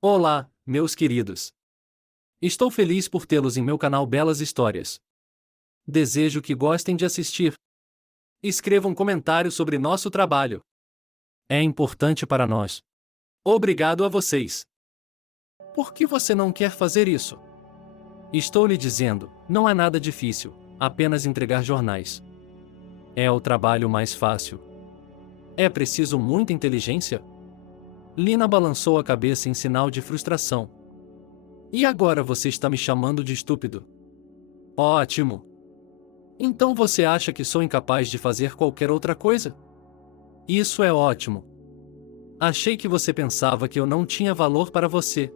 Olá, meus queridos. Estou feliz por tê-los em meu canal Belas Histórias. Desejo que gostem de assistir. Escrevam comentários sobre nosso trabalho. É importante para nós. Obrigado a vocês. Por que você não quer fazer isso? Estou lhe dizendo, não é nada difícil, apenas entregar jornais. É o trabalho mais fácil. É preciso muita inteligência? Lina balançou a cabeça em sinal de frustração. E agora você está me chamando de estúpido? Ótimo! Então você acha que sou incapaz de fazer qualquer outra coisa? Isso é ótimo. Achei que você pensava que eu não tinha valor para você.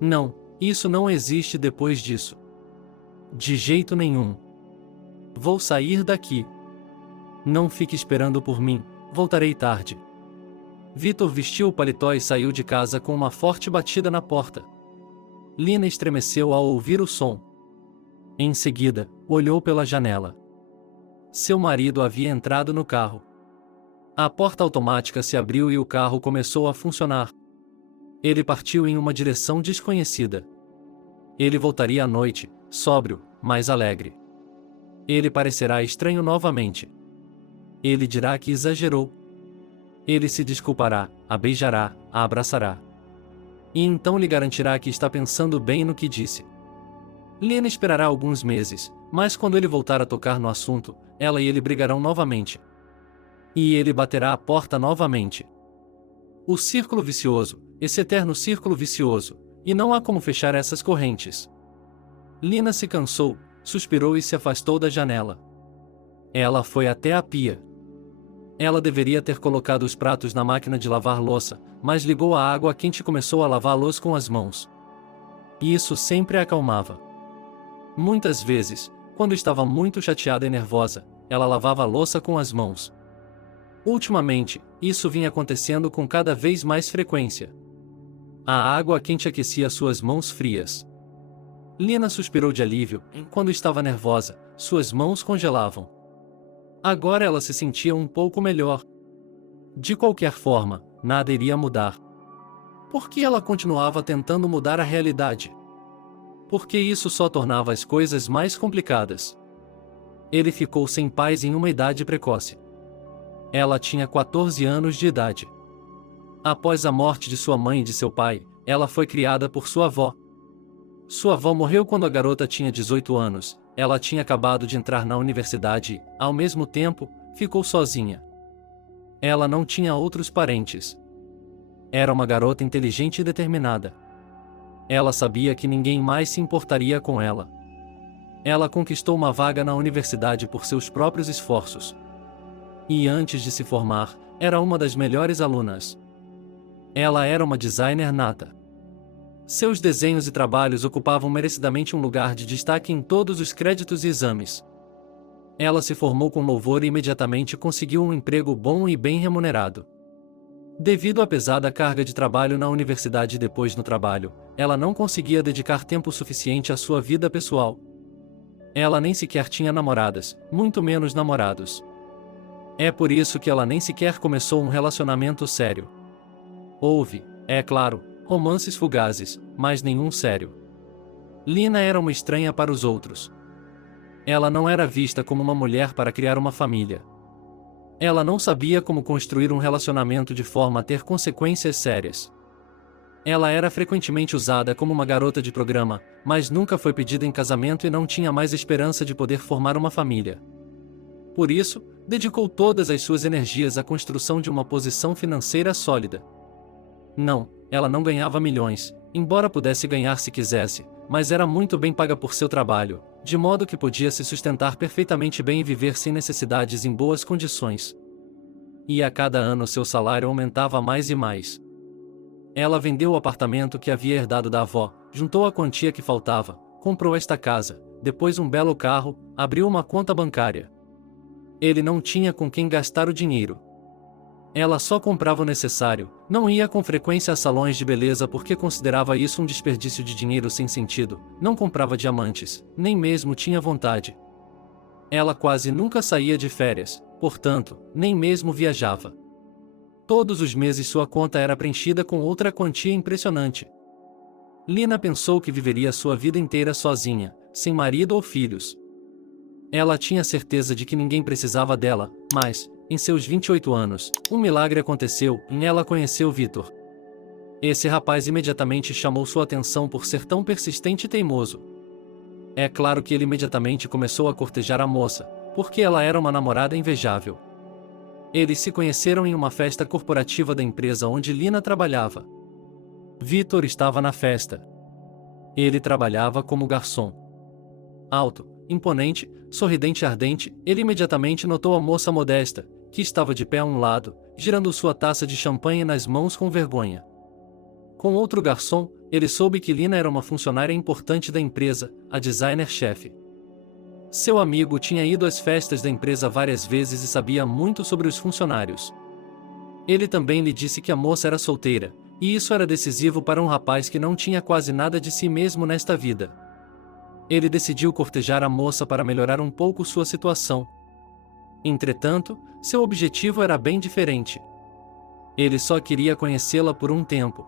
Não, isso não existe depois disso. De jeito nenhum. Vou sair daqui. Não fique esperando por mim, voltarei tarde. Vitor vestiu o paletó e saiu de casa com uma forte batida na porta. Lina estremeceu ao ouvir o som. Em seguida, olhou pela janela. Seu marido havia entrado no carro. A porta automática se abriu e o carro começou a funcionar. Ele partiu em uma direção desconhecida. Ele voltaria à noite, sóbrio, mais alegre. Ele parecerá estranho novamente. Ele dirá que exagerou. Ele se desculpará, a beijará, a abraçará. E então lhe garantirá que está pensando bem no que disse. Lina esperará alguns meses, mas quando ele voltar a tocar no assunto, ela e ele brigarão novamente. E ele baterá a porta novamente. O círculo vicioso, esse eterno círculo vicioso, e não há como fechar essas correntes. Lina se cansou, suspirou e se afastou da janela. Ela foi até a pia. Ela deveria ter colocado os pratos na máquina de lavar louça, mas ligou a água quente e começou a lavá-los com as mãos. E isso sempre a acalmava. Muitas vezes, quando estava muito chateada e nervosa, ela lavava a louça com as mãos. Ultimamente, isso vinha acontecendo com cada vez mais frequência. A água quente aquecia suas mãos frias. Lina suspirou de alívio, quando estava nervosa, suas mãos congelavam. Agora ela se sentia um pouco melhor. De qualquer forma, nada iria mudar. Por que ela continuava tentando mudar a realidade? Porque isso só tornava as coisas mais complicadas. Ele ficou sem pais em uma idade precoce. Ela tinha 14 anos de idade. Após a morte de sua mãe e de seu pai, ela foi criada por sua avó. Sua avó morreu quando a garota tinha 18 anos, ela tinha acabado de entrar na universidade e, ao mesmo tempo, ficou sozinha. Ela não tinha outros parentes. Era uma garota inteligente e determinada. Ela sabia que ninguém mais se importaria com ela. Ela conquistou uma vaga na universidade por seus próprios esforços. E antes de se formar, era uma das melhores alunas. Ela era uma designer nata. Seus desenhos e trabalhos ocupavam merecidamente um lugar de destaque em todos os créditos e exames. Ela se formou com louvor e imediatamente conseguiu um emprego bom e bem remunerado. Devido à pesada carga de trabalho na universidade e depois no trabalho, ela não conseguia dedicar tempo suficiente à sua vida pessoal. Ela nem sequer tinha namoradas, muito menos namorados. É por isso que ela nem sequer começou um relacionamento sério. Houve, é claro, romances fugazes, mas nenhum sério. Lina era uma estranha para os outros. Ela não era vista como uma mulher para criar uma família. Ela não sabia como construir um relacionamento de forma a ter consequências sérias. Ela era frequentemente usada como uma garota de programa, mas nunca foi pedida em casamento e não tinha mais esperança de poder formar uma família. Por isso, dedicou todas as suas energias à construção de uma posição financeira sólida. Não, ela não ganhava milhões, embora pudesse ganhar se quisesse, mas era muito bem paga por seu trabalho, de modo que podia se sustentar perfeitamente bem e viver sem necessidades em boas condições. E a cada ano seu salário aumentava mais e mais. Ela vendeu o apartamento que havia herdado da avó, juntou a quantia que faltava, comprou esta casa, depois um belo carro, abriu uma conta bancária. Ele não tinha com quem gastar o dinheiro. Ela só comprava o necessário, não ia com frequência a salões de beleza porque considerava isso um desperdício de dinheiro sem sentido, não comprava diamantes, nem mesmo tinha vontade. Ela quase nunca saía de férias, portanto, nem mesmo viajava. Todos os meses sua conta era preenchida com outra quantia impressionante. Lina pensou que viveria sua vida inteira sozinha, sem marido ou filhos. Ela tinha certeza de que ninguém precisava dela, mas, em seus 28 anos, um milagre aconteceu e ela conheceu Vitor. Esse rapaz imediatamente chamou sua atenção por ser tão persistente e teimoso. É claro que ele imediatamente começou a cortejar a moça, porque ela era uma namorada invejável. Eles se conheceram em uma festa corporativa da empresa onde Lina trabalhava. Vitor estava na festa. Ele trabalhava como garçom. Alto, imponente, sorridente e ardente, ele imediatamente notou a moça modesta, que estava de pé a um lado, girando sua taça de champanhe nas mãos com vergonha. Com outro garçom, ele soube que Lina era uma funcionária importante da empresa, a designer-chefe. Seu amigo tinha ido às festas da empresa várias vezes e sabia muito sobre os funcionários. Ele também lhe disse que a moça era solteira, e isso era decisivo para um rapaz que não tinha quase nada de si mesmo nesta vida. Ele decidiu cortejar a moça para melhorar um pouco sua situação. Entretanto, seu objetivo era bem diferente. Ele só queria conhecê-la por um tempo.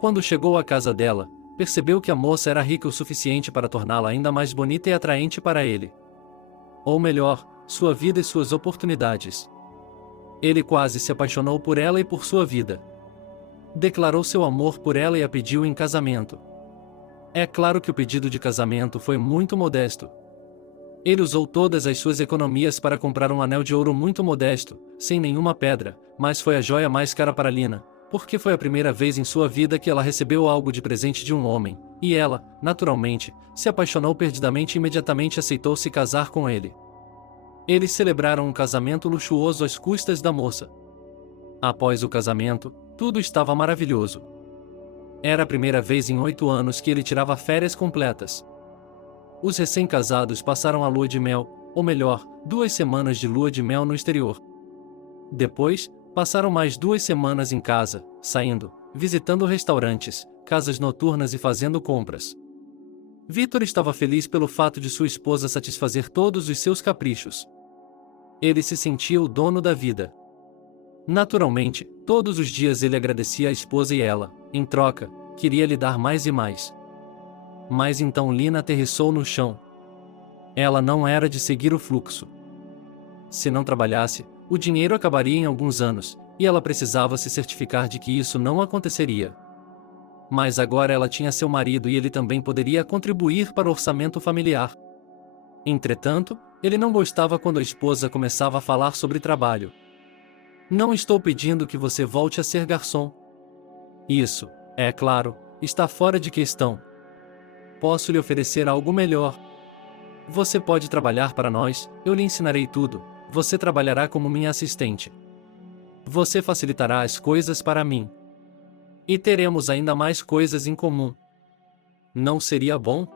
Quando chegou à casa dela, percebeu que a moça era rica o suficiente para torná-la ainda mais bonita e atraente para ele. Ou melhor, sua vida e suas oportunidades. Ele quase se apaixonou por ela e por sua vida. Declarou seu amor por ela e a pediu em casamento. É claro que o pedido de casamento foi muito modesto. Ele usou todas as suas economias para comprar um anel de ouro muito modesto, sem nenhuma pedra, mas foi a joia mais cara para Lina, porque foi a primeira vez em sua vida que ela recebeu algo de presente de um homem, e ela, naturalmente, se apaixonou perdidamente e imediatamente aceitou se casar com ele. Eles celebraram um casamento luxuoso às custas da moça. Após o casamento, tudo estava maravilhoso. Era a primeira vez em 8 anos que ele tirava férias completas. Os recém-casados passaram a lua de mel, ou melhor, 2 semanas de lua de mel no exterior. Depois, passaram mais 2 semanas em casa, saindo, visitando restaurantes, casas noturnas e fazendo compras. Vitor estava feliz pelo fato de sua esposa satisfazer todos os seus caprichos. Ele se sentia o dono da vida. Naturalmente, todos os dias ele agradecia a esposa e ela, em troca, queria lhe dar mais e mais. Mas então Lina aterrissou no chão. Ela não era de seguir o fluxo. Se não trabalhasse, o dinheiro acabaria em alguns anos, e ela precisava se certificar de que isso não aconteceria. Mas agora ela tinha seu marido e ele também poderia contribuir para o orçamento familiar. Entretanto, ele não gostava quando a esposa começava a falar sobre trabalho. Não estou pedindo que você volte a ser garçom. Isso, é claro, está fora de questão. Posso lhe oferecer algo melhor. Você pode trabalhar para nós, eu lhe ensinarei tudo, você trabalhará como minha assistente. Você facilitará as coisas para mim. E teremos ainda mais coisas em comum. Não seria bom?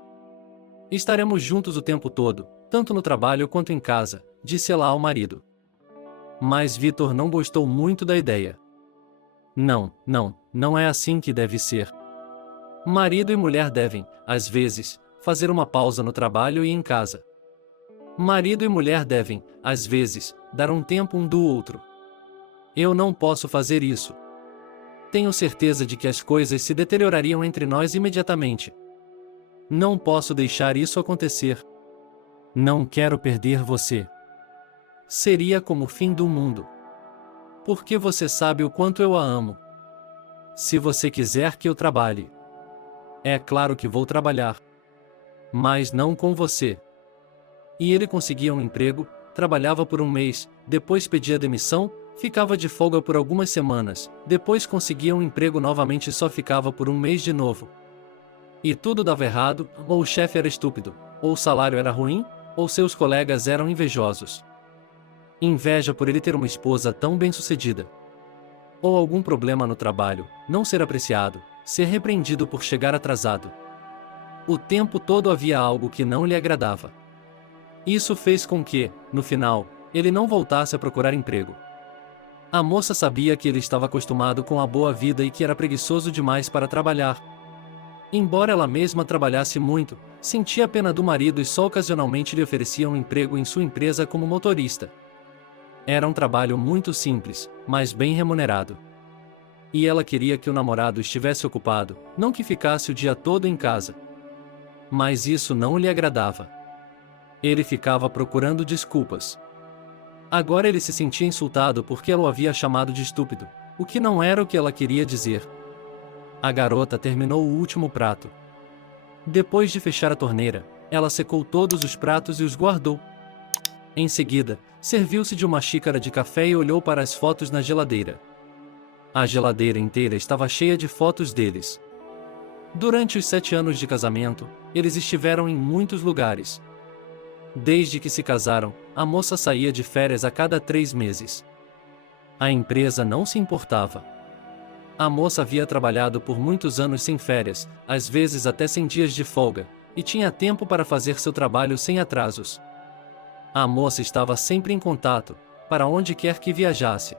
Estaremos juntos o tempo todo, tanto no trabalho quanto em casa, disse ela ao marido. Mas Vitor não gostou muito da ideia. Não é assim que deve ser. Marido e mulher devem, às vezes, fazer uma pausa no trabalho e em casa. Marido e mulher devem, às vezes, dar um tempo um do outro. Eu não posso fazer isso. Tenho certeza de que as coisas se deteriorariam entre nós imediatamente. Não posso deixar isso acontecer. Não quero perder você. Seria como o fim do mundo. Porque você sabe o quanto eu a amo. Se você quiser que eu trabalhe, é claro que vou trabalhar. Mas não com você. E ele conseguia um emprego, trabalhava por um mês, depois pedia demissão, ficava de folga por algumas semanas, depois conseguia um emprego novamente e só ficava por um mês de novo. E tudo dava errado, ou o chefe era estúpido, ou o salário era ruim, ou seus colegas eram invejosos. Inveja por ele ter uma esposa tão bem-sucedida. Ou algum problema no trabalho, não ser apreciado, ser repreendido por chegar atrasado. O tempo todo havia algo que não lhe agradava. Isso fez com que, no final, ele não voltasse a procurar emprego. A moça sabia que ele estava acostumado com a boa vida e que era preguiçoso demais para trabalhar. Embora ela mesma trabalhasse muito, sentia pena do marido e só ocasionalmente lhe oferecia um emprego em sua empresa como motorista. Era um trabalho muito simples, mas bem remunerado. E ela queria que o namorado estivesse ocupado, não que ficasse o dia todo em casa. Mas isso não lhe agradava. Ele ficava procurando desculpas. Agora ele se sentia insultado porque ela o havia chamado de estúpido, o que não era o que ela queria dizer. A garota terminou o último prato. Depois de fechar a torneira, ela secou todos os pratos e os guardou. Em seguida, serviu-se de uma xícara de café e olhou para as fotos na geladeira. A geladeira inteira estava cheia de fotos deles. Durante os 7 anos de casamento, eles estiveram em muitos lugares. Desde que se casaram, a moça saía de férias a cada 3 meses. A empresa não se importava. A moça havia trabalhado por muitos anos sem férias, às vezes até sem dias de folga, e tinha tempo para fazer seu trabalho sem atrasos. A moça estava sempre em contato, para onde quer que viajasse.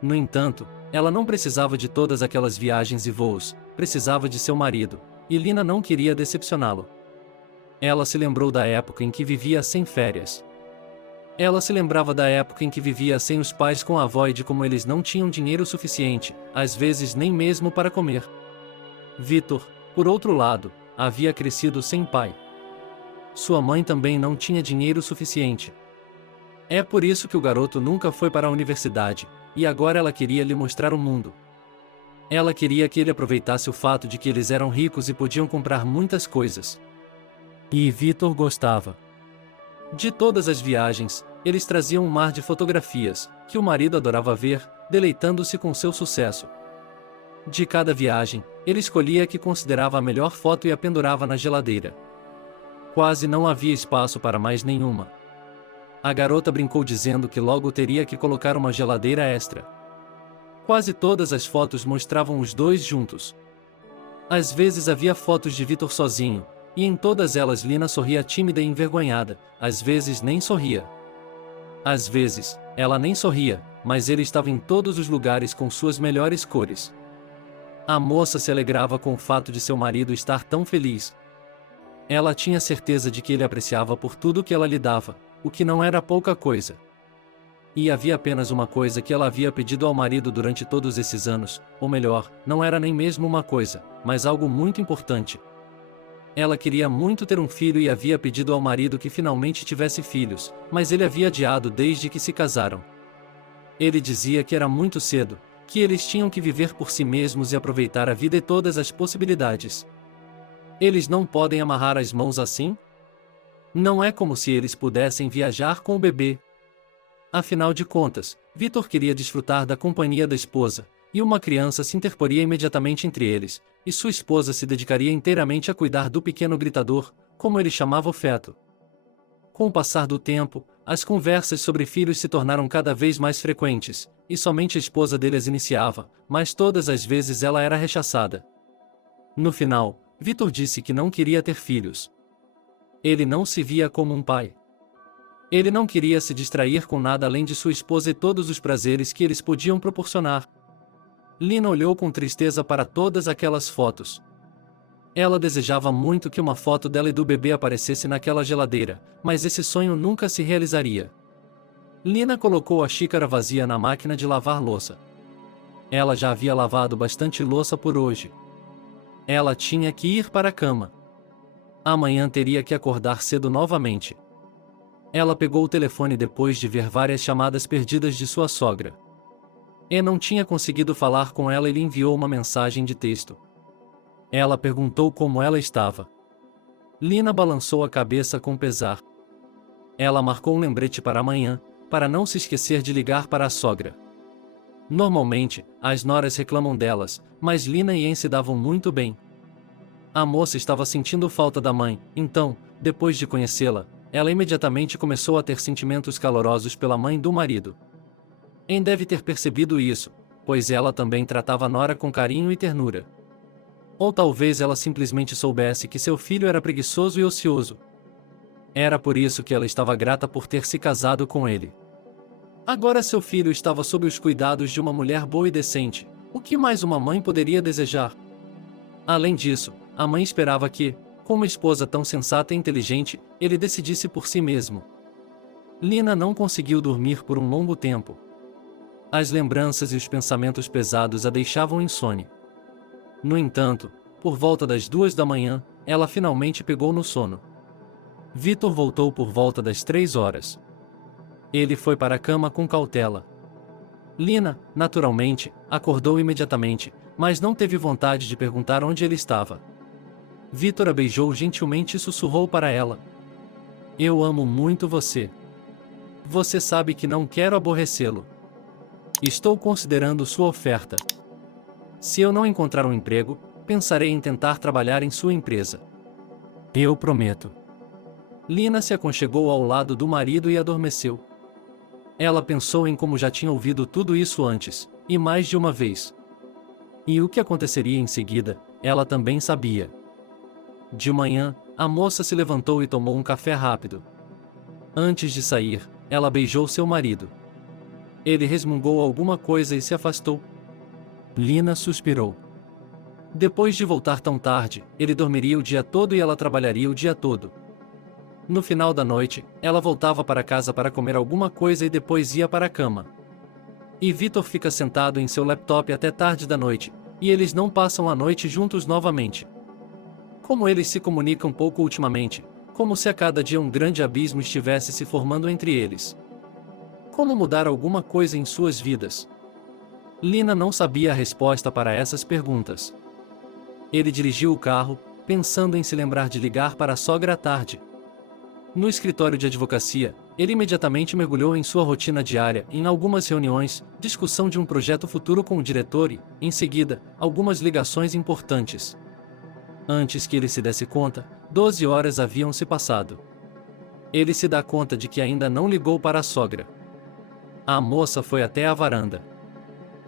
No entanto, ela não precisava de todas aquelas viagens e voos, precisava de seu marido, e Lina não queria decepcioná-lo. Ela se lembrou da época em que vivia sem férias. Ela se lembrava da época em que vivia sem os pais com a avó e de como eles não tinham dinheiro suficiente, às vezes nem mesmo para comer. Vitor, por outro lado, havia crescido sem pai. Sua mãe também não tinha dinheiro suficiente. É por isso que o garoto nunca foi para a universidade, e agora ela queria lhe mostrar o mundo. Ela queria que ele aproveitasse o fato de que eles eram ricos e podiam comprar muitas coisas. E Vitor gostava. De todas as viagens, eles traziam um mar de fotografias, que o marido adorava ver, deleitando-se com seu sucesso. De cada viagem, ele escolhia a que considerava a melhor foto e a pendurava na geladeira. Quase não havia espaço para mais nenhuma. A garota brincou dizendo que logo teria que colocar uma geladeira extra. Quase todas as fotos mostravam os dois juntos. Às vezes havia fotos de Vitor sozinho, e em todas elas Lina sorria tímida e envergonhada, às vezes nem sorria. Às vezes, ela nem sorria, mas ele estava em todos os lugares com suas melhores cores. A moça se alegrava com o fato de seu marido estar tão feliz. Ela tinha certeza de que ele apreciava por tudo que ela lhe dava, o que não era pouca coisa. E havia apenas uma coisa que ela havia pedido ao marido durante todos esses anos, ou melhor, não era nem mesmo uma coisa, mas algo muito importante. Ela queria muito ter um filho e havia pedido ao marido que finalmente tivesse filhos, mas ele havia adiado desde que se casaram. Ele dizia que era muito cedo, que eles tinham que viver por si mesmos e aproveitar a vida e todas as possibilidades. Eles não podem amarrar as mãos assim? Não é como se eles pudessem viajar com o bebê. Afinal de contas, Vitor queria desfrutar da companhia da esposa, e uma criança se interporia imediatamente entre eles, e sua esposa se dedicaria inteiramente a cuidar do pequeno gritador, como ele chamava o feto. Com o passar do tempo, as conversas sobre filhos se tornaram cada vez mais frequentes, e somente a esposa dele as iniciava, mas todas as vezes ela era rechaçada. No final, Vitor disse que não queria ter filhos. Ele não se via como um pai. Ele não queria se distrair com nada além de sua esposa e todos os prazeres que eles podiam proporcionar. Lina olhou com tristeza para todas aquelas fotos. Ela desejava muito que uma foto dela e do bebê aparecesse naquela geladeira, mas esse sonho nunca se realizaria. Lina colocou a xícara vazia na máquina de lavar louça. Ela já havia lavado bastante louça por hoje. Ela tinha que ir para a cama. Amanhã teria que acordar cedo novamente. Ela pegou o telefone depois de ver várias chamadas perdidas de sua sogra. E não tinha conseguido falar com ela e lhe enviou uma mensagem de texto. Ela perguntou como ela estava. Lina balançou a cabeça com pesar. Ela marcou um lembrete para amanhã, para não se esquecer de ligar para a sogra. Normalmente, as noras reclamam delas, mas Lina e Anne se davam muito bem. A moça estava sentindo falta da mãe, então, depois de conhecê-la, ela imediatamente começou a ter sentimentos calorosos pela mãe do marido. Anne deve ter percebido isso, pois ela também tratava Nora com carinho e ternura. Ou talvez ela simplesmente soubesse que seu filho era preguiçoso e ocioso. Era por isso que ela estava grata por ter se casado com ele. Agora seu filho estava sob os cuidados de uma mulher boa e decente. O que mais uma mãe poderia desejar? Além disso, a mãe esperava que, com uma esposa tão sensata e inteligente, ele decidisse por si mesmo. Lina não conseguiu dormir por um longo tempo. As lembranças e os pensamentos pesados a deixavam insone. No entanto, por volta das 2 da manhã, ela finalmente pegou no sono. Vitor voltou por volta das 3 horas. Ele foi para a cama com cautela. Lina, naturalmente, acordou imediatamente, mas não teve vontade de perguntar onde ele estava. Vitor a beijou gentilmente e sussurrou para ela: "Eu amo muito você. Você sabe que não quero aborrecê-lo. Estou considerando sua oferta. Se eu não encontrar um emprego, pensarei em tentar trabalhar em sua empresa. Eu prometo." Lina se aconchegou ao lado do marido e adormeceu. Ela pensou em como já tinha ouvido tudo isso antes, e mais de uma vez. E o que aconteceria em seguida, ela também sabia. De manhã, a moça se levantou e tomou um café rápido. Antes de sair, ela beijou seu marido. Ele resmungou alguma coisa e se afastou. Lina suspirou. Depois de voltar tão tarde, ele dormiria o dia todo e ela trabalharia o dia todo. No final da noite, ela voltava para casa para comer alguma coisa e depois ia para a cama. E Vitor fica sentado em seu laptop até tarde da noite, e eles não passam a noite juntos novamente. Como eles se comunicam pouco ultimamente, como se a cada dia um grande abismo estivesse se formando entre eles. Como mudar alguma coisa em suas vidas? Lina não sabia a resposta para essas perguntas. Ele dirigiu o carro, pensando em se lembrar de ligar para a sogra à tarde. No escritório de advocacia, ele imediatamente mergulhou em sua rotina diária, em algumas reuniões, discussão de um projeto futuro com o diretor e, em seguida, algumas ligações importantes. Antes que ele se desse conta, 12 horas haviam se passado. Ele se dá conta de que ainda não ligou para a sogra. A moça foi até a varanda.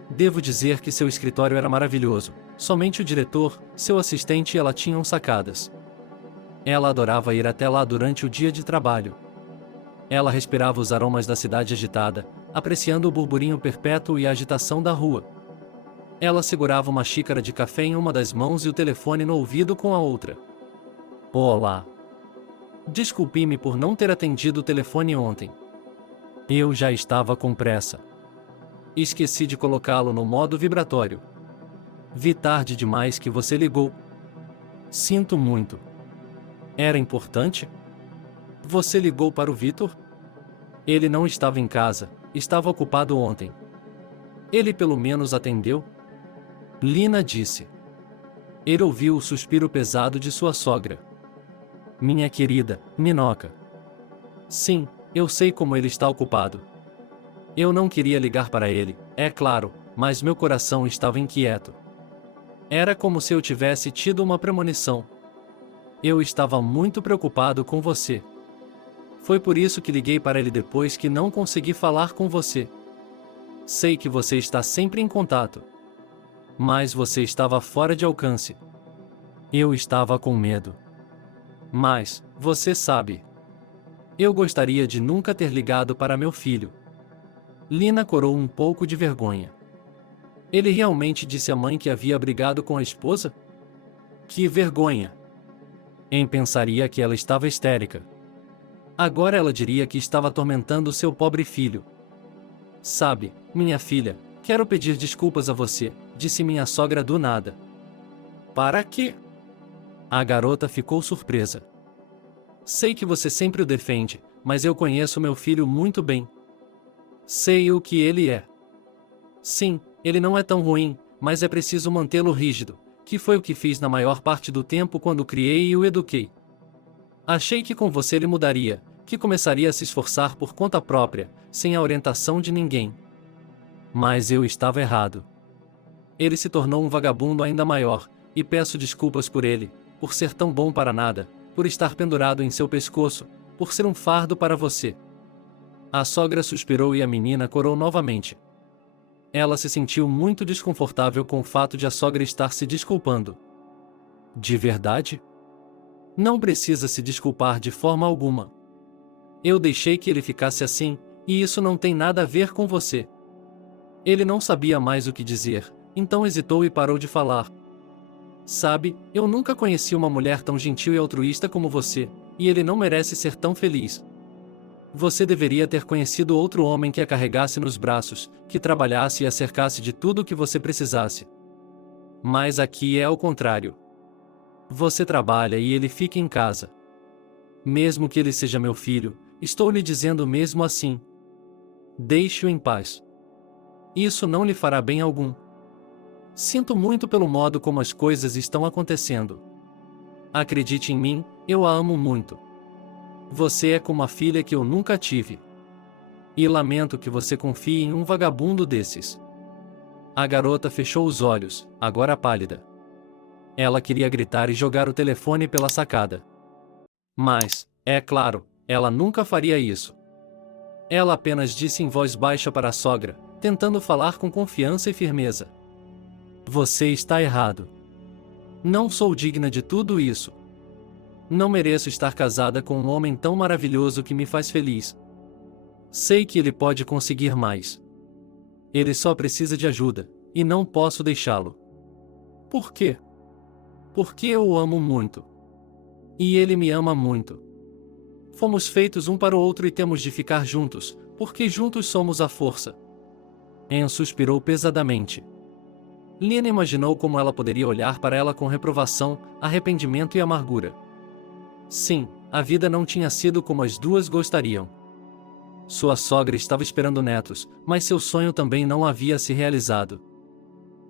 Devo dizer que seu escritório era maravilhoso, somente o diretor, seu assistente e ela tinham sacadas. Ela adorava ir até lá durante o dia de trabalho. Ela respirava os aromas da cidade agitada, apreciando o burburinho perpétuo e a agitação da rua. Ela segurava uma xícara de café em uma das mãos e o telefone no ouvido com a outra. Olá. Desculpe-me por não ter atendido o telefone ontem. Eu já estava com pressa. Esqueci de colocá-lo no modo vibratório. Vi tarde demais que você ligou. Sinto muito. Era importante? Você ligou para o Vitor? Ele não estava em casa, estava ocupado ontem. Ele pelo menos atendeu? Lina disse. Ele ouviu o suspiro pesado de sua sogra. Minha querida, Minoca. Sim, eu sei como ele está ocupado. Eu não queria ligar para ele, é claro, mas meu coração estava inquieto. Era como se eu tivesse tido uma premonição. Eu estava muito preocupado com você. Foi por isso que liguei para ele depois que não consegui falar com você. Sei que você está sempre em contato. Mas você estava fora de alcance. Eu estava com medo. Mas, você sabe. Eu gostaria de nunca ter ligado para meu filho. Lina corou um pouco de vergonha. Ele realmente disse à mãe que havia brigado com a esposa? Que vergonha! Em pensaria que ela estava histérica. Agora ela diria que estava atormentando seu pobre filho. Sabe, minha filha, quero pedir desculpas a você, disse minha sogra do nada. Para quê? A garota ficou surpresa. Sei que você sempre o defende, mas eu conheço meu filho muito bem. Sei o que ele é. Sim, ele não é tão ruim, mas é preciso mantê-lo rígido, que foi o que fiz na maior parte do tempo quando o criei e o eduquei. Achei que com você ele mudaria, que começaria a se esforçar por conta própria, sem a orientação de ninguém. Mas eu estava errado. Ele se tornou um vagabundo ainda maior, e peço desculpas por ele, por ser tão bom para nada, por estar pendurado em seu pescoço, por ser um fardo para você. A sogra suspirou e a menina corou novamente. Ela se sentiu muito desconfortável com o fato de a sogra estar se desculpando. De verdade? Não precisa se desculpar de forma alguma. Eu deixei que ele ficasse assim, e isso não tem nada a ver com você. Ele não sabia mais o que dizer, então hesitou e parou de falar. Sabe, eu nunca conheci uma mulher tão gentil e altruísta como você, e ele não merece ser tão feliz. Você deveria ter conhecido outro homem que a carregasse nos braços, que trabalhasse e a cercasse de tudo o que você precisasse. Mas aqui é ao contrário. Você trabalha e ele fica em casa. Mesmo que ele seja meu filho, estou lhe dizendo mesmo assim. Deixe-o em paz. Isso não lhe fará bem algum. Sinto muito pelo modo como as coisas estão acontecendo. Acredite em mim, eu a amo muito. Você é como a filha que eu nunca tive. E lamento que você confie em um vagabundo desses. A garota fechou os olhos, agora pálida. Ela queria gritar e jogar o telefone pela sacada. Mas, é claro, ela nunca faria isso. Ela apenas disse em voz baixa para a sogra, tentando falar com confiança e firmeza. Você está errado. Não sou digna de tudo isso. Não mereço estar casada com um homem tão maravilhoso que me faz feliz. Sei que ele pode conseguir mais. Ele só precisa de ajuda, e não posso deixá-lo. Por quê? Porque eu o amo muito. E ele me ama muito. Fomos feitos um para o outro e temos de ficar juntos, porque juntos somos a força. Anne suspirou pesadamente. Lina imaginou como ela poderia olhar para ela com reprovação, arrependimento e amargura. Sim, a vida não tinha sido como as duas gostariam. Sua sogra estava esperando netos, mas seu sonho também não havia se realizado.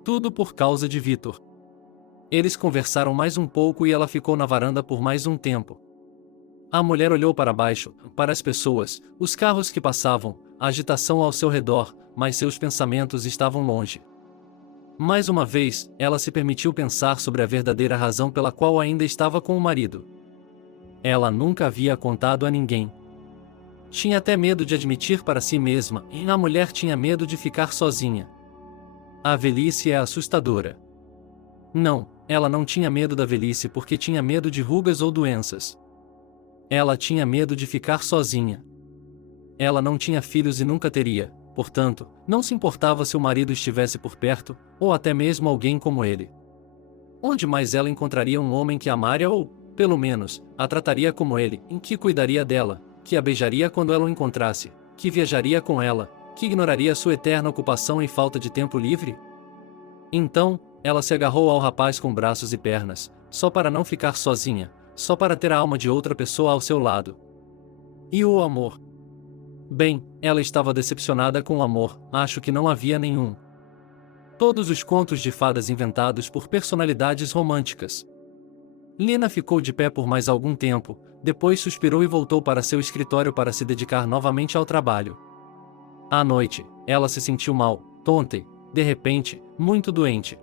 Tudo por causa de Victor. Eles conversaram mais um pouco e ela ficou na varanda por mais um tempo. A mulher olhou para baixo, para as pessoas, os carros que passavam, a agitação ao seu redor, mas seus pensamentos estavam longe. Mais uma vez, ela se permitiu pensar sobre a verdadeira razão pela qual ainda estava com o marido. Ela nunca havia contado a ninguém. Tinha até medo de admitir para si mesma, e a mulher tinha medo de ficar sozinha. A velhice é assustadora. Não, ela não tinha medo da velhice porque tinha medo de rugas ou doenças. Ela tinha medo de ficar sozinha. Ela não tinha filhos e nunca teria, portanto, não se importava se o marido estivesse por perto, ou até mesmo alguém como ele. Onde mais ela encontraria um homem que a amaria ou, pelo menos, a trataria como ele, em que cuidaria dela, que a beijaria quando ela o encontrasse, que viajaria com ela, que ignoraria sua eterna ocupação e falta de tempo livre? Então, ela se agarrou ao rapaz com braços e pernas, só para não ficar sozinha, só para ter a alma de outra pessoa ao seu lado. E o amor? Bem, ela estava decepcionada com o amor, acho que não havia nenhum. Todos os contos de fadas inventados por personalidades românticas. Lina ficou de pé por mais algum tempo, depois suspirou e voltou para seu escritório para se dedicar novamente ao trabalho. À noite, ela se sentiu mal, tonta e, de repente, muito doente.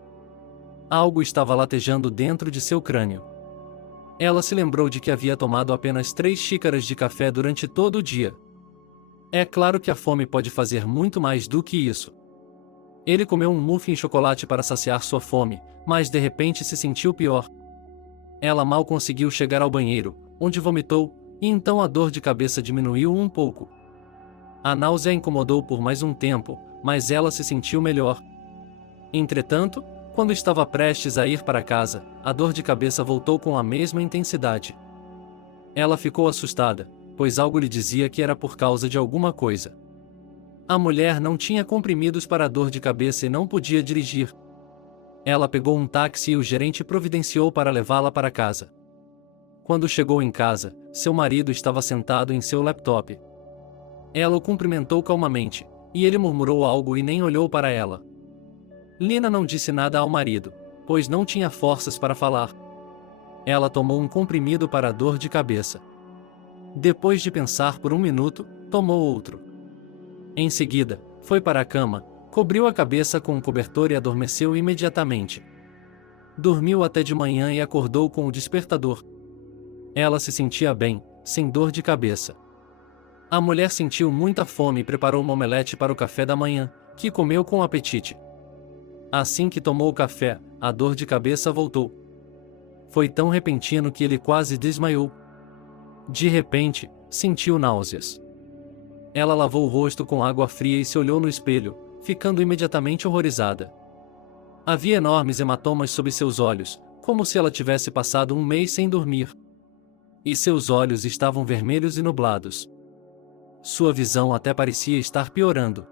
Algo estava latejando dentro de seu crânio. Ela se lembrou de que havia tomado apenas 3 xícaras de café durante todo o dia. É claro que a fome pode fazer muito mais do que isso. Ele comeu um muffin de chocolate para saciar sua fome, mas de repente se sentiu pior. Ela mal conseguiu chegar ao banheiro, onde vomitou, e então a dor de cabeça diminuiu um pouco. A náusea incomodou por mais um tempo, mas ela se sentiu melhor. Entretanto, quando estava prestes a ir para casa, a dor de cabeça voltou com a mesma intensidade. Ela ficou assustada, pois algo lhe dizia que era por causa de alguma coisa. A mulher não tinha comprimidos para a dor de cabeça e não podia dirigir. Ela pegou um táxi e o gerente providenciou para levá-la para casa. Quando chegou em casa, seu marido estava sentado em seu laptop. Ela o cumprimentou calmamente, e ele murmurou algo e nem olhou para ela. Lina não disse nada ao marido, pois não tinha forças para falar. Ela tomou um comprimido para a dor de cabeça. Depois de pensar por um minuto, tomou outro. Em seguida, foi para a cama, cobriu a cabeça com um cobertor e adormeceu imediatamente. Dormiu até de manhã e acordou com o despertador. Ela se sentia bem, sem dor de cabeça. A mulher sentiu muita fome e preparou uma omelete para o café da manhã, que comeu com apetite. Assim que tomou o café, a dor de cabeça voltou. Foi tão repentino que ele quase desmaiou. De repente, sentiu náuseas. Ela lavou o rosto com água fria e se olhou no espelho, ficando imediatamente horrorizada. Havia enormes hematomas sob seus olhos, como se ela tivesse passado um mês sem dormir. E seus olhos estavam vermelhos e nublados. Sua visão até parecia estar piorando.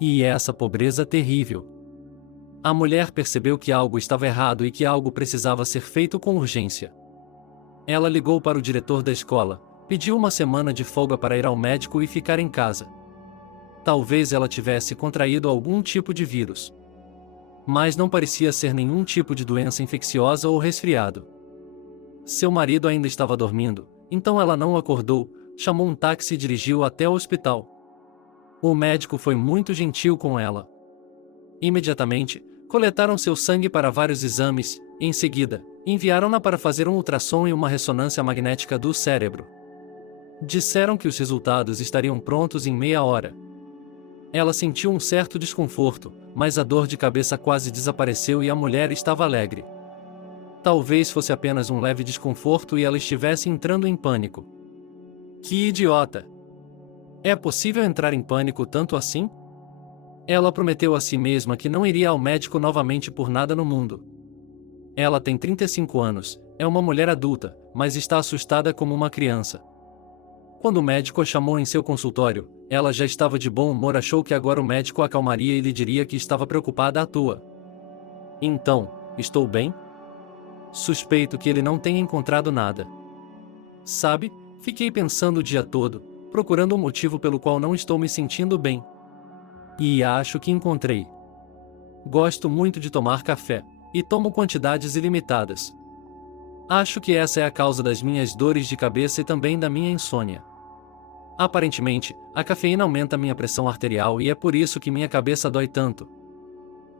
E essa pobreza terrível. A mulher percebeu que algo estava errado e que algo precisava ser feito com urgência. Ela ligou para o diretor da escola, pediu uma semana de folga para ir ao médico e ficar em casa. Talvez ela tivesse contraído algum tipo de vírus. Mas não parecia ser nenhum tipo de doença infecciosa ou resfriado. Seu marido ainda estava dormindo, então ela não o acordou, chamou um táxi e dirigiu até o hospital. O médico foi muito gentil com ela. Imediatamente, coletaram seu sangue para vários exames, e em seguida, enviaram-na para fazer um ultrassom e uma ressonância magnética do cérebro. Disseram que os resultados estariam prontos em meia hora. Ela sentiu um certo desconforto, mas a dor de cabeça quase desapareceu e a mulher estava alegre. Talvez fosse apenas um leve desconforto e ela estivesse entrando em pânico. Que idiota! É possível entrar em pânico tanto assim? Ela prometeu a si mesma que não iria ao médico novamente por nada no mundo. Ela tem 35 anos, é uma mulher adulta, mas está assustada como uma criança. Quando o médico a chamou em seu consultório, ela já estava de bom humor, achou que agora o médico a acalmaria e lhe diria que estava preocupada à toa. Então, estou bem? Suspeito que ele não tenha encontrado nada. Sabe, fiquei pensando o dia todo, procurando um motivo pelo qual não estou me sentindo bem. E acho que encontrei. Gosto muito de tomar café, e tomo quantidades ilimitadas. Acho que essa é a causa das minhas dores de cabeça e também da minha insônia. Aparentemente, a cafeína aumenta minha pressão arterial e é por isso que minha cabeça dói tanto.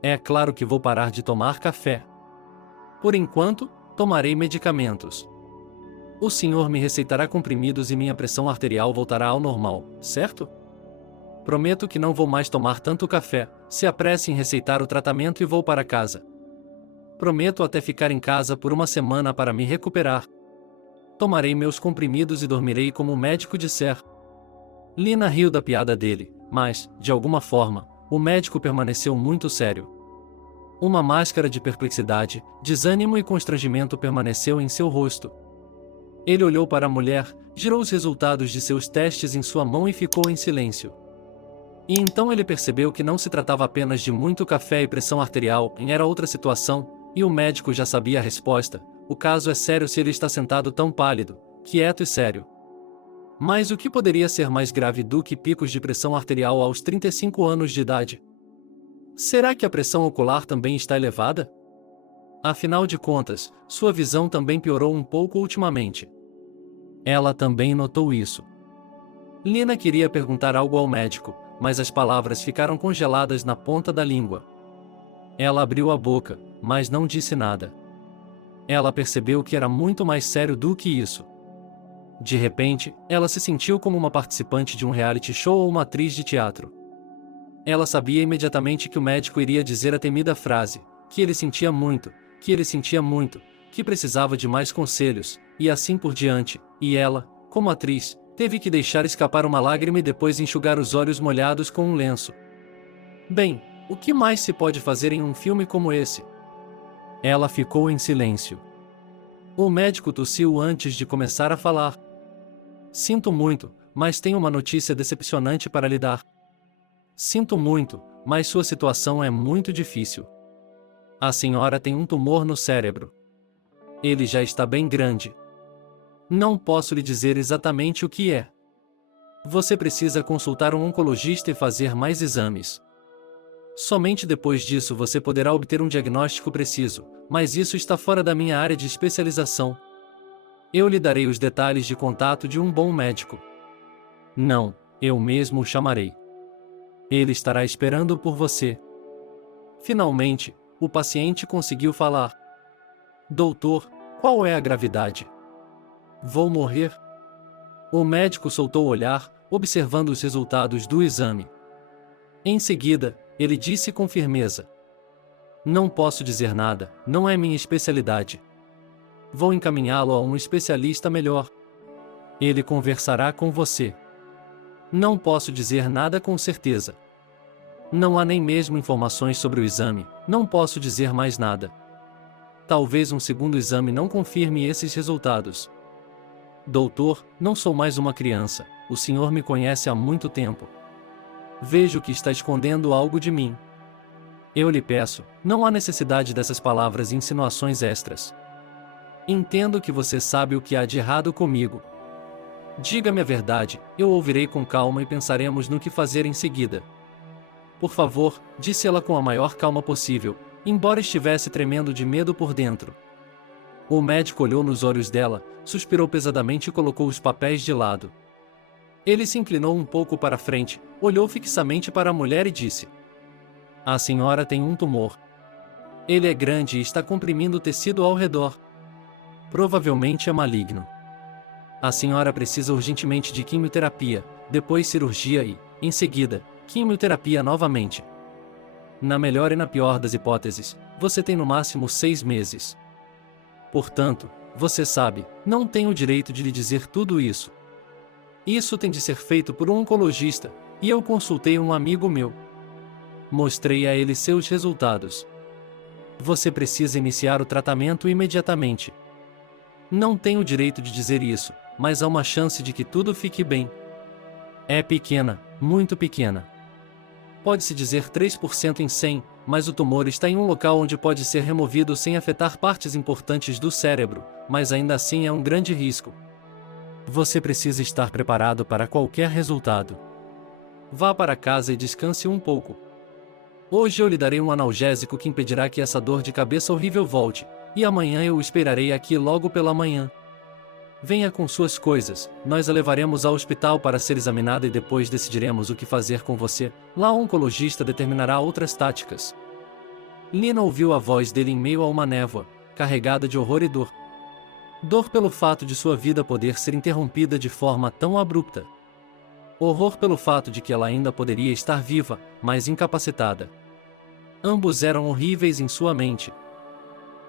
É claro que vou parar de tomar café. Por enquanto, tomarei medicamentos. O senhor me receitará comprimidos e minha pressão arterial voltará ao normal, certo? Prometo que não vou mais tomar tanto café, se apresse em receitar o tratamento e vou para casa. Prometo até ficar em casa por uma semana para me recuperar. Tomarei meus comprimidos e dormirei como o médico disser. Lina riu da piada dele, mas, de alguma forma, o médico permaneceu muito sério. Uma máscara de perplexidade, desânimo e constrangimento permaneceu em seu rosto. Ele olhou para a mulher, girou os resultados de seus testes em sua mão e ficou em silêncio. E então ele percebeu que não se tratava apenas de muito café e pressão arterial, era outra situação, e o médico já sabia a resposta. O caso é sério se ele está sentado tão pálido, quieto e sério. Mas o que poderia ser mais grave do que picos de pressão arterial aos 35 anos de idade? Será que a pressão ocular também está elevada? Afinal de contas, sua visão também piorou um pouco ultimamente. Ela também notou isso. Lina queria perguntar algo ao médico, mas as palavras ficaram congeladas na ponta da língua. Ela abriu a boca, mas não disse nada. Ela percebeu que era muito mais sério do que isso. De repente, ela se sentiu como uma participante de um reality show ou uma atriz de teatro. Ela sabia imediatamente que o médico iria dizer a temida frase, que ele sentia muito, que precisava de mais conselhos, e assim por diante, e ela, como atriz, teve que deixar escapar uma lágrima e depois enxugar os olhos molhados com um lenço. Bem, o que mais se pode fazer em um filme como esse? Ela ficou em silêncio. O médico tossiu antes de começar a falar. Sinto muito, mas tenho uma notícia decepcionante para lhe dar. Sinto muito, mas sua situação é muito difícil. A senhora tem um tumor no cérebro. Ele já está bem grande. Não posso lhe dizer exatamente o que é. Você precisa consultar um oncologista e fazer mais exames. Somente depois disso você poderá obter um diagnóstico preciso, mas isso está fora da minha área de especialização. Eu lhe darei os detalhes de contato de um bom médico. Não, eu mesmo o chamarei. Ele estará esperando por você. Finalmente, o paciente conseguiu falar. Doutor, qual é a gravidade? Vou morrer? O médico soltou o olhar, observando os resultados do exame. Em seguida, ele disse com firmeza. Não posso dizer nada, não é minha especialidade. Vou encaminhá-lo a um especialista melhor. Ele conversará com você. Não posso dizer nada com certeza. Não há nem mesmo informações sobre o exame, não posso dizer mais nada. Talvez um segundo exame não confirme esses resultados. Doutor, não sou mais uma criança, o senhor me conhece há muito tempo. Vejo que está escondendo algo de mim. Eu lhe peço, não há necessidade dessas palavras e insinuações extras. Entendo que você sabe o que há de errado comigo. Diga-me a verdade, eu ouvirei com calma e pensaremos no que fazer em seguida. Por favor, disse ela com a maior calma possível, embora estivesse tremendo de medo por dentro. O médico olhou nos olhos dela, suspirou pesadamente e colocou os papéis de lado. Ele se inclinou um pouco para frente, olhou fixamente para a mulher e disse: A senhora tem um tumor. Ele é grande e está comprimindo o tecido ao redor. Provavelmente é maligno. A senhora precisa urgentemente de quimioterapia, depois cirurgia e, em seguida, quimioterapia novamente. Na melhor e na pior das hipóteses, você tem no máximo 6 meses. Portanto, você sabe, não tenho o direito de lhe dizer tudo isso. Isso tem de ser feito por um oncologista, e eu consultei um amigo meu. Mostrei a ele seus resultados. Você precisa iniciar o tratamento imediatamente. Não tenho o direito de dizer isso, mas há uma chance de que tudo fique bem. É pequena, muito pequena. Pode-se dizer 3% em 100, mas o tumor está em um local onde pode ser removido sem afetar partes importantes do cérebro, mas ainda assim é um grande risco. Você precisa estar preparado para qualquer resultado. Vá para casa e descanse um pouco. Hoje eu lhe darei um analgésico que impedirá que essa dor de cabeça horrível volte, e amanhã eu o esperarei aqui logo pela manhã. Venha com suas coisas, nós a levaremos ao hospital para ser examinada e depois decidiremos o que fazer com você. Lá o oncologista determinará outras táticas. Lina ouviu a voz dele em meio a uma névoa, carregada de horror e dor. Dor pelo fato de sua vida poder ser interrompida de forma tão abrupta. Horror pelo fato de que ela ainda poderia estar viva, mas incapacitada. Ambos eram horríveis em sua mente.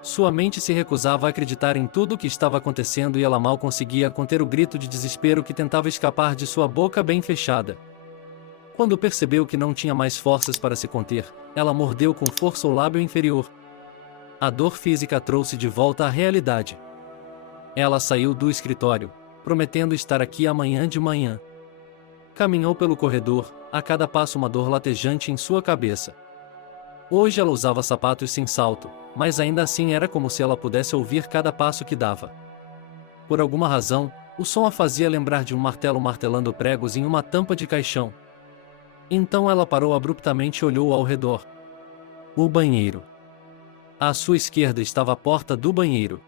Sua mente se recusava a acreditar em tudo o que estava acontecendo e ela mal conseguia conter o grito de desespero que tentava escapar de sua boca bem fechada. Quando percebeu que não tinha mais forças para se conter, ela mordeu com força o lábio inferior. A dor física trouxe de volta à realidade. Ela saiu do escritório, prometendo estar aqui amanhã de manhã. Caminhou pelo corredor, a cada passo uma dor latejante em sua cabeça. Hoje ela usava sapatos sem salto, mas ainda assim era como se ela pudesse ouvir cada passo que dava. Por alguma razão, o som a fazia lembrar de um martelo martelando pregos em uma tampa de caixão. Então ela parou abruptamente e olhou ao redor. O banheiro. À sua esquerda estava a porta do banheiro.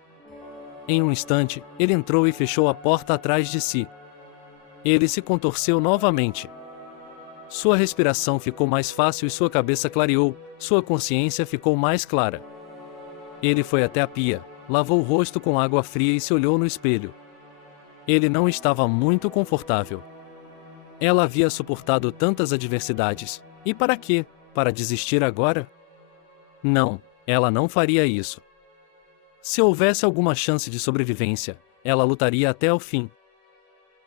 Em um instante, ele entrou e fechou a porta atrás de si. Ele se contorceu novamente. Sua respiração ficou mais fácil e sua cabeça clareou, sua consciência ficou mais clara. Ele foi até a pia, lavou o rosto com água fria e se olhou no espelho. Ele não estava muito confortável. Ela havia suportado tantas adversidades, e para quê? Para desistir agora? Não, ela não faria isso. Se houvesse alguma chance de sobrevivência, ela lutaria até o fim.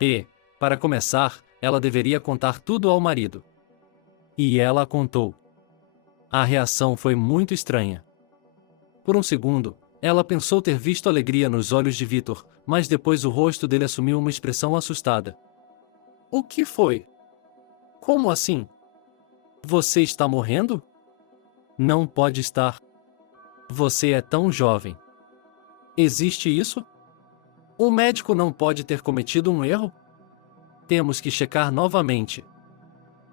E, para começar, ela deveria contar tudo ao marido. E ela contou. A reação foi muito estranha. Por um segundo, ela pensou ter visto alegria nos olhos de Victor, mas depois o rosto dele assumiu uma expressão assustada. O que foi? Como assim? Você está morrendo? Não pode estar. Você é tão jovem. Existe isso? O médico não pode ter cometido um erro? Temos que checar novamente.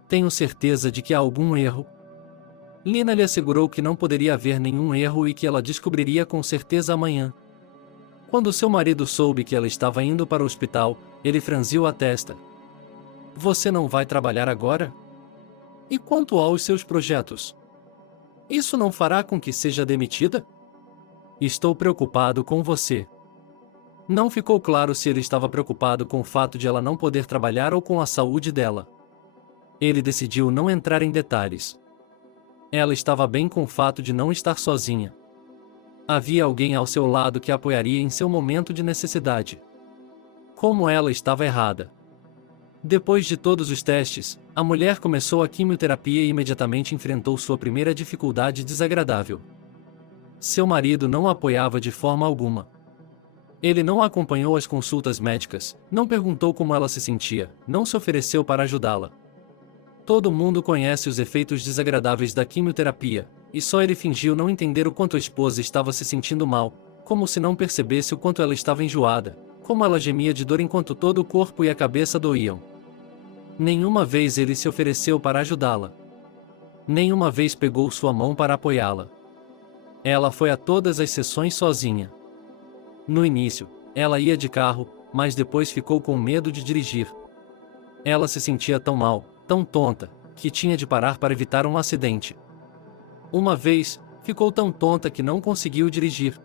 Tenho certeza de que há algum erro. Lina lhe assegurou que não poderia haver nenhum erro e que ela descobriria com certeza amanhã. Quando seu marido soube que ela estava indo para o hospital, ele franziu a testa. Você não vai trabalhar agora? E quanto aos seus projetos? Isso não fará com que seja demitida? Estou preocupado com você. Não ficou claro se ele estava preocupado com o fato de ela não poder trabalhar ou com a saúde dela. Ele decidiu não entrar em detalhes. Ela estava bem com o fato de não estar sozinha. Havia alguém ao seu lado que a apoiaria em seu momento de necessidade. Como ela estava errada. Depois de todos os testes, a mulher começou a quimioterapia e imediatamente enfrentou sua primeira dificuldade desagradável. Seu marido não a apoiava de forma alguma. Ele não a acompanhou às consultas médicas, não perguntou como ela se sentia, não se ofereceu para ajudá-la. Todo mundo conhece os efeitos desagradáveis da quimioterapia, e só ele fingiu não entender o quanto a esposa estava se sentindo mal, como se não percebesse o quanto ela estava enjoada, como ela gemia de dor enquanto todo o corpo e a cabeça doíam. Nenhuma vez ele se ofereceu para ajudá-la. Nenhuma vez pegou sua mão para apoiá-la. Ela foi a todas as sessões sozinha. No início, ela ia de carro, mas depois ficou com medo de dirigir. Ela se sentia tão mal, tão tonta, que tinha de parar para evitar um acidente. Uma vez, ficou tão tonta que não conseguiu dirigir.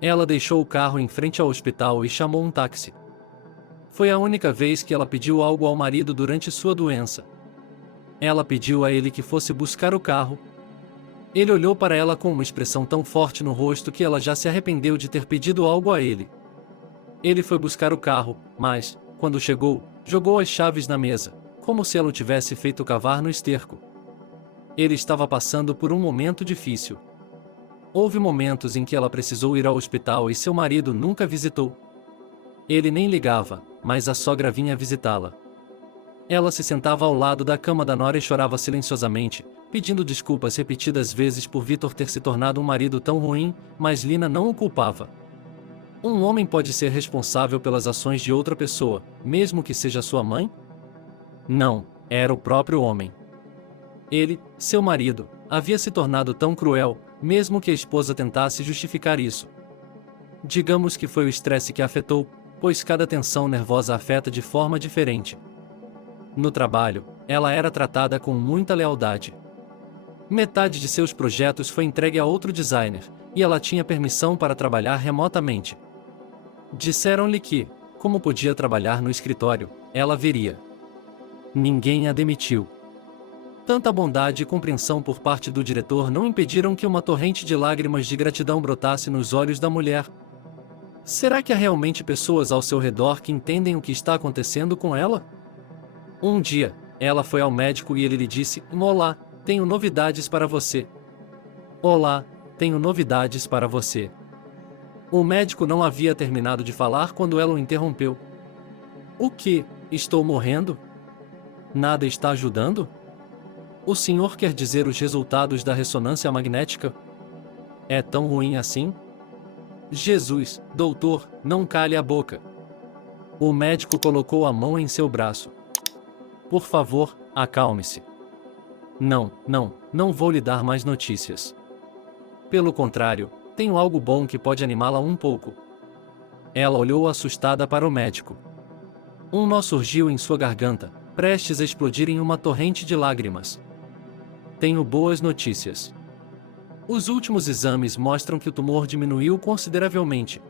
Ela deixou o carro em frente ao hospital e chamou um táxi. Foi a única vez que ela pediu algo ao marido durante sua doença. Ela pediu a ele que fosse buscar o carro. Ele olhou para ela com uma expressão tão forte no rosto que ela já se arrependeu de ter pedido algo a ele. Ele foi buscar o carro, mas, quando chegou, jogou as chaves na mesa, como se ela o tivesse feito cavar no esterco. Ele estava passando por um momento difícil. Houve momentos em que ela precisou ir ao hospital e seu marido nunca visitou. Ele nem ligava, mas a sogra vinha visitá-la. Ela se sentava ao lado da cama da nora e chorava silenciosamente, pedindo desculpas repetidas vezes por Vitor ter se tornado um marido tão ruim, mas Lina não o culpava. Um homem pode ser responsável pelas ações de outra pessoa, mesmo que seja sua mãe? Não, era o próprio homem. Ele, seu marido, havia se tornado tão cruel, mesmo que a esposa tentasse justificar isso. Digamos que foi o estresse que a afetou, pois cada tensão nervosa afeta de forma diferente. No trabalho, ela era tratada com muita lealdade. Metade de seus projetos foi entregue a outro designer, e ela tinha permissão para trabalhar remotamente. Disseram-lhe que, como podia trabalhar no escritório, ela viria. Ninguém a demitiu. Tanta bondade e compreensão por parte do diretor não impediram que uma torrente de lágrimas de gratidão brotasse nos olhos da mulher. Será que há realmente pessoas ao seu redor que entendem o que está acontecendo com ela? Um dia, ela foi ao médico e ele lhe disse: "Olá, tenho novidades para você." "Olá, tenho novidades para você." O médico não havia terminado de falar quando ela o interrompeu. "O que? Estou morrendo? Nada está ajudando? O senhor quer dizer os resultados da ressonância magnética? É tão ruim assim?" "Jesus, doutor, não cale a boca." O médico colocou a mão em seu braço. "Por favor, acalme-se. Não vou lhe dar mais notícias. Pelo contrário, tenho algo bom que pode animá-la um pouco." Ela olhou assustada para o médico. Um nó surgiu em sua garganta, prestes a explodir em uma torrente de lágrimas. "Tenho boas notícias. Os últimos exames mostram que o tumor diminuiu consideravelmente.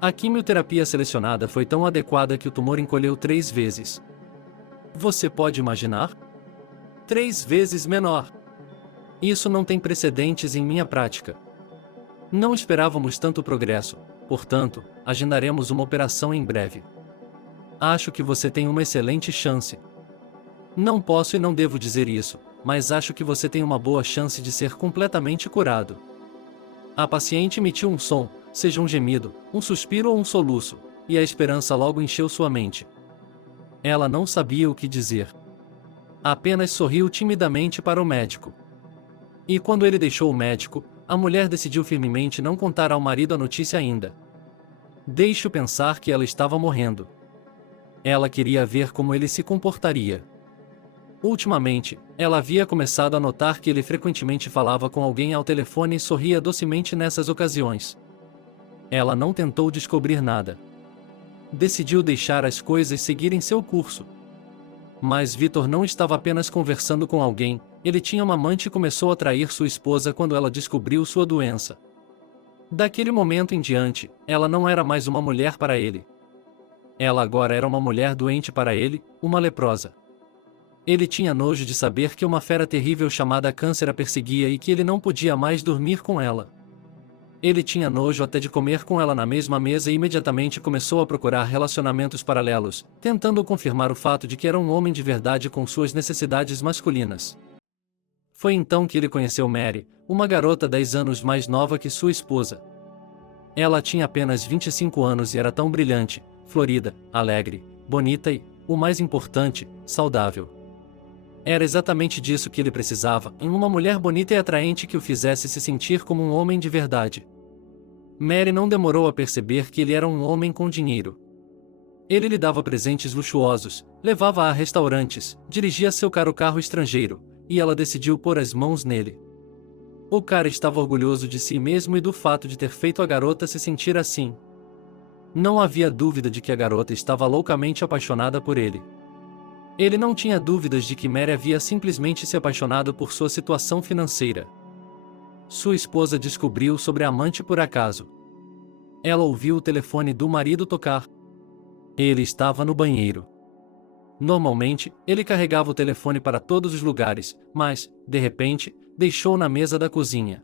A quimioterapia selecionada foi tão adequada que o tumor encolheu 3 vezes. Você pode imaginar? 3 vezes menor. Isso não tem precedentes em minha prática. Não esperávamos tanto progresso, portanto, agendaremos uma operação em breve. Acho que você tem uma excelente chance. Não posso e não devo dizer isso, mas acho que você tem uma boa chance de ser completamente curado." A paciente emitiu um som, seja um gemido, um suspiro ou um soluço, e a esperança logo encheu sua mente. Ela não sabia o que dizer. Apenas sorriu timidamente para o médico. E quando ele deixou o médico, a mulher decidiu firmemente não contar ao marido a notícia ainda. Deixe-o pensar que ela estava morrendo. Ela queria ver como ele se comportaria. Ultimamente, ela havia começado a notar que ele frequentemente falava com alguém ao telefone e sorria docemente nessas ocasiões. Ela não tentou descobrir nada. Decidiu deixar as coisas seguirem seu curso. Mas Vitor não estava apenas conversando com alguém, ele tinha uma amante e começou a trair sua esposa quando ela descobriu sua doença. Daquele momento em diante, ela não era mais uma mulher para ele. Ela agora era uma mulher doente para ele, uma leprosa. Ele tinha nojo de saber que uma fera terrível chamada câncer a perseguia e que ele não podia mais dormir com ela. Ele tinha nojo até de comer com ela na mesma mesa e imediatamente começou a procurar relacionamentos paralelos, tentando confirmar o fato de que era um homem de verdade com suas necessidades masculinas. Foi então que ele conheceu Mary, uma garota 10 anos mais nova que sua esposa. Ela tinha apenas 25 anos e era tão brilhante, florida, alegre, bonita e, o mais importante, saudável. Era exatamente disso que ele precisava, em uma mulher bonita e atraente que o fizesse se sentir como um homem de verdade. Mary não demorou a perceber que ele era um homem com dinheiro. Ele lhe dava presentes luxuosos, levava-a a restaurantes, dirigia seu caro carro estrangeiro, e ela decidiu pôr as mãos nele. O cara estava orgulhoso de si mesmo e do fato de ter feito a garota se sentir assim. Não havia dúvida de que a garota estava loucamente apaixonada por ele. Ele não tinha dúvidas de que Mary havia simplesmente se apaixonado por sua situação financeira. Sua esposa descobriu sobre a amante por acaso. Ela ouviu o telefone do marido tocar. Ele estava no banheiro. Normalmente, ele carregava o telefone para todos os lugares, mas, de repente, deixou na mesa da cozinha.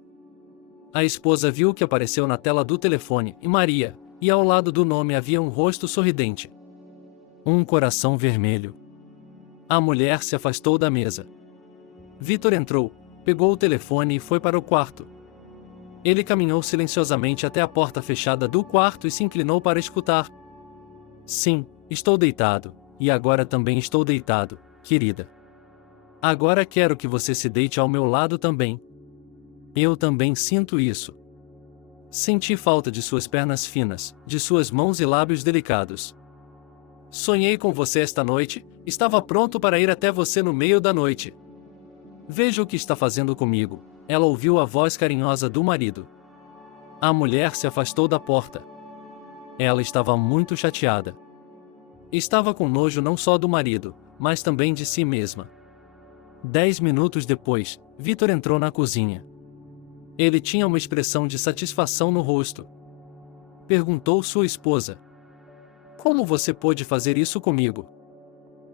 A esposa viu o que apareceu na tela do telefone, e Maria, e ao lado do nome havia um rosto sorridente. Um coração vermelho. A mulher se afastou da mesa. Victor entrou, pegou o telefone e foi para o quarto. Ele caminhou silenciosamente até a porta fechada do quarto e se inclinou para escutar. Sim, estou deitado, e agora também estou deitado, querida. Agora quero que você se deite ao meu lado também. Eu também sinto isso. Senti falta de suas pernas finas, de suas mãos e lábios delicados. Sonhei com você esta noite, estava pronto para ir até você no meio da noite. Veja o que está fazendo comigo. Ela ouviu a voz carinhosa do marido. A mulher se afastou da porta. Ela estava muito chateada. Estava com nojo não só do marido, mas também de si mesma. 10 minutos depois, Victor entrou na cozinha. Ele tinha uma expressão de satisfação no rosto. Perguntou sua esposa. Como você pôde fazer isso comigo?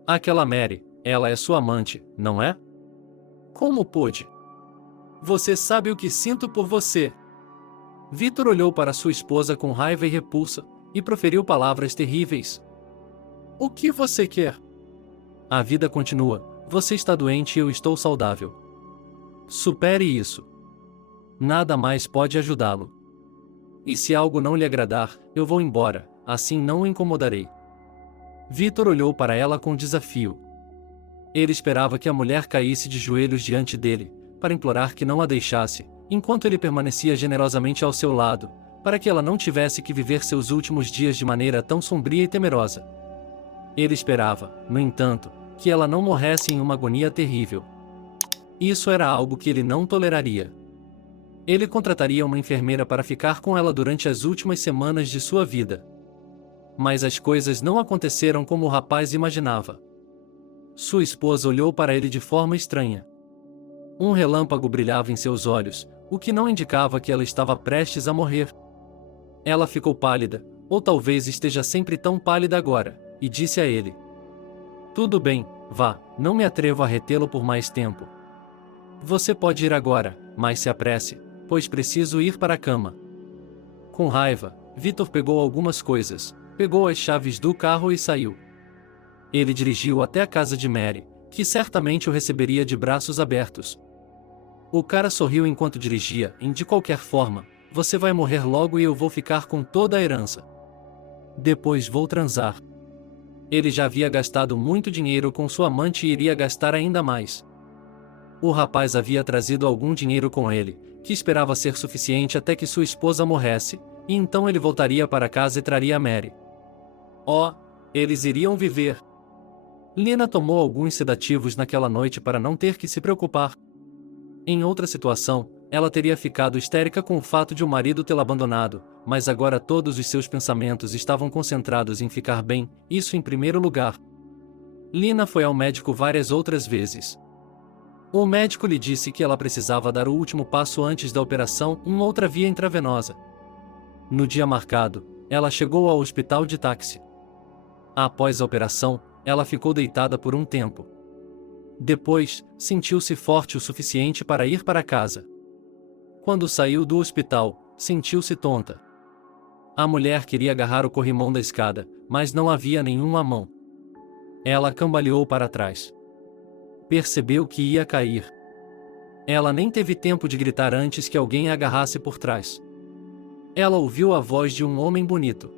Aquela Mary, ela é sua amante, não é? Como pôde? Você sabe o que sinto por você. Victor olhou para sua esposa com raiva e repulsa, e proferiu palavras terríveis. O que você quer? A vida continua, você está doente e eu estou saudável. Supere isso. Nada mais pode ajudá-lo. E se algo não lhe agradar, eu vou embora, assim não o incomodarei. Victor olhou para ela com desafio. Ele esperava que a mulher caísse de joelhos diante dele, para implorar que não a deixasse, enquanto ele permanecia generosamente ao seu lado, para que ela não tivesse que viver seus últimos dias de maneira tão sombria e temerosa. Ele esperava, no entanto, que ela não morresse em uma agonia terrível. Isso era algo que ele não toleraria. Ele contrataria uma enfermeira para ficar com ela durante as últimas semanas de sua vida. Mas as coisas não aconteceram como o rapaz imaginava. Sua esposa olhou para ele de forma estranha. Um relâmpago brilhava em seus olhos, o que não indicava que ela estava prestes a morrer. Ela ficou pálida, ou talvez esteja sempre tão pálida agora, e disse a ele: Tudo bem, vá, não me atrevo a retê-lo por mais tempo. Você pode ir agora, mas se apresse, pois preciso ir para a cama. Com raiva, Victor pegou algumas coisas, pegou as chaves do carro e saiu. Ele dirigiu até a casa de Mary, que certamente o receberia de braços abertos. O cara sorriu enquanto dirigia, e de qualquer forma, você vai morrer logo e eu vou ficar com toda a herança. Depois vou transar. Ele já havia gastado muito dinheiro com sua amante e iria gastar ainda mais. O rapaz havia trazido algum dinheiro com ele, que esperava ser suficiente até que sua esposa morresse, e então ele voltaria para casa e traria a Mary. Oh, eles iriam viver. Lina tomou alguns sedativos naquela noite para não ter que se preocupar. Em outra situação, ela teria ficado histérica com o fato de o marido tê-la abandonado, mas agora todos os seus pensamentos estavam concentrados em ficar bem, isso em primeiro lugar. Lina foi ao médico várias outras vezes. O médico lhe disse que ela precisava dar o último passo antes da operação, uma outra via intravenosa. No dia marcado, ela chegou ao hospital de táxi. Após a operação, ela ficou deitada por um tempo. Depois, sentiu-se forte o suficiente para ir para casa. Quando saiu do hospital, sentiu-se tonta. A mulher queria agarrar o corrimão da escada, mas não havia nenhuma mão. Ela cambaleou para trás. Percebeu que ia cair. Ela nem teve tempo de gritar antes que alguém a agarrasse por trás. Ela ouviu a voz de um homem bonito.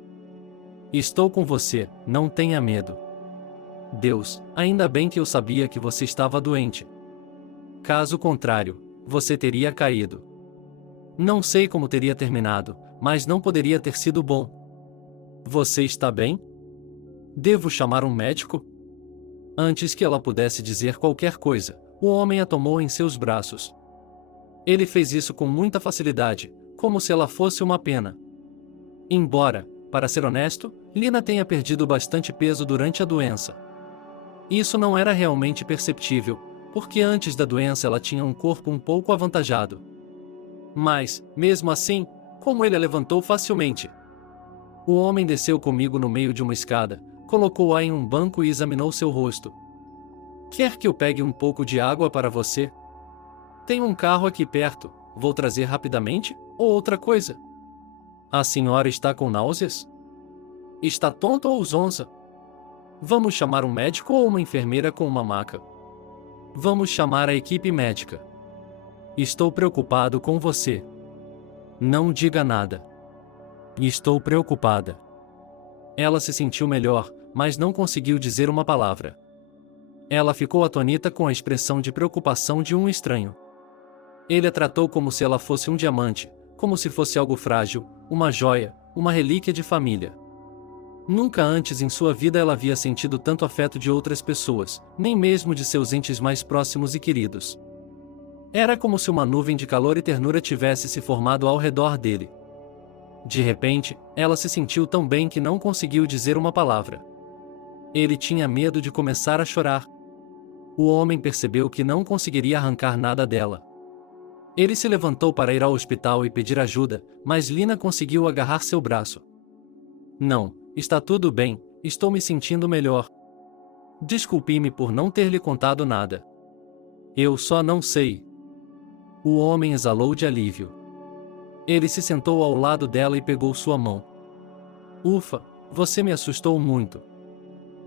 Estou com você, não tenha medo. Deus, ainda bem que eu sabia que você estava doente. Caso contrário, você teria caído. Não sei como teria terminado, mas não poderia ter sido bom. Você está bem? Devo chamar um médico? Antes que ela pudesse dizer qualquer coisa, o homem a tomou em seus braços. Ele fez isso com muita facilidade, como se ela fosse uma pena. Embora, para ser honesto, Lina tenha perdido bastante peso durante a doença. Isso não era realmente perceptível, porque antes da doença ela tinha um corpo um pouco avantajado. Mas, mesmo assim, como ele a levantou facilmente. O homem desceu comigo no meio de uma escada, colocou-a em um banco e examinou seu rosto. Quer que eu pegue um pouco de água para você? Tem um carro aqui perto, vou trazer rapidamente, ou outra coisa? A senhora está com náuseas? Está tonta ou zonza? Vamos chamar um médico ou uma enfermeira com uma maca? Vamos chamar a equipe médica. Estou preocupado com você. Não diga nada. Estou preocupada. Ela se sentiu melhor, mas não conseguiu dizer uma palavra. Ela ficou atônita com a expressão de preocupação de um estranho. Ele a tratou como se ela fosse um diamante, como se fosse algo frágil, uma joia, uma relíquia de família. Nunca antes em sua vida ela havia sentido tanto afeto de outras pessoas, nem mesmo de seus entes mais próximos e queridos. Era como se uma nuvem de calor e ternura tivesse se formado ao redor dele. De repente, ela se sentiu tão bem que não conseguiu dizer uma palavra. Ele tinha medo de começar a chorar. O homem percebeu que não conseguiria arrancar nada dela. Ele se levantou para ir ao hospital e pedir ajuda, mas Lina conseguiu agarrar seu braço. Não, está tudo bem, estou me sentindo melhor. Desculpe-me por não ter lhe contado nada. Eu só não sei. O homem exalou de alívio. Ele se sentou ao lado dela e pegou sua mão. Ufa, você me assustou muito.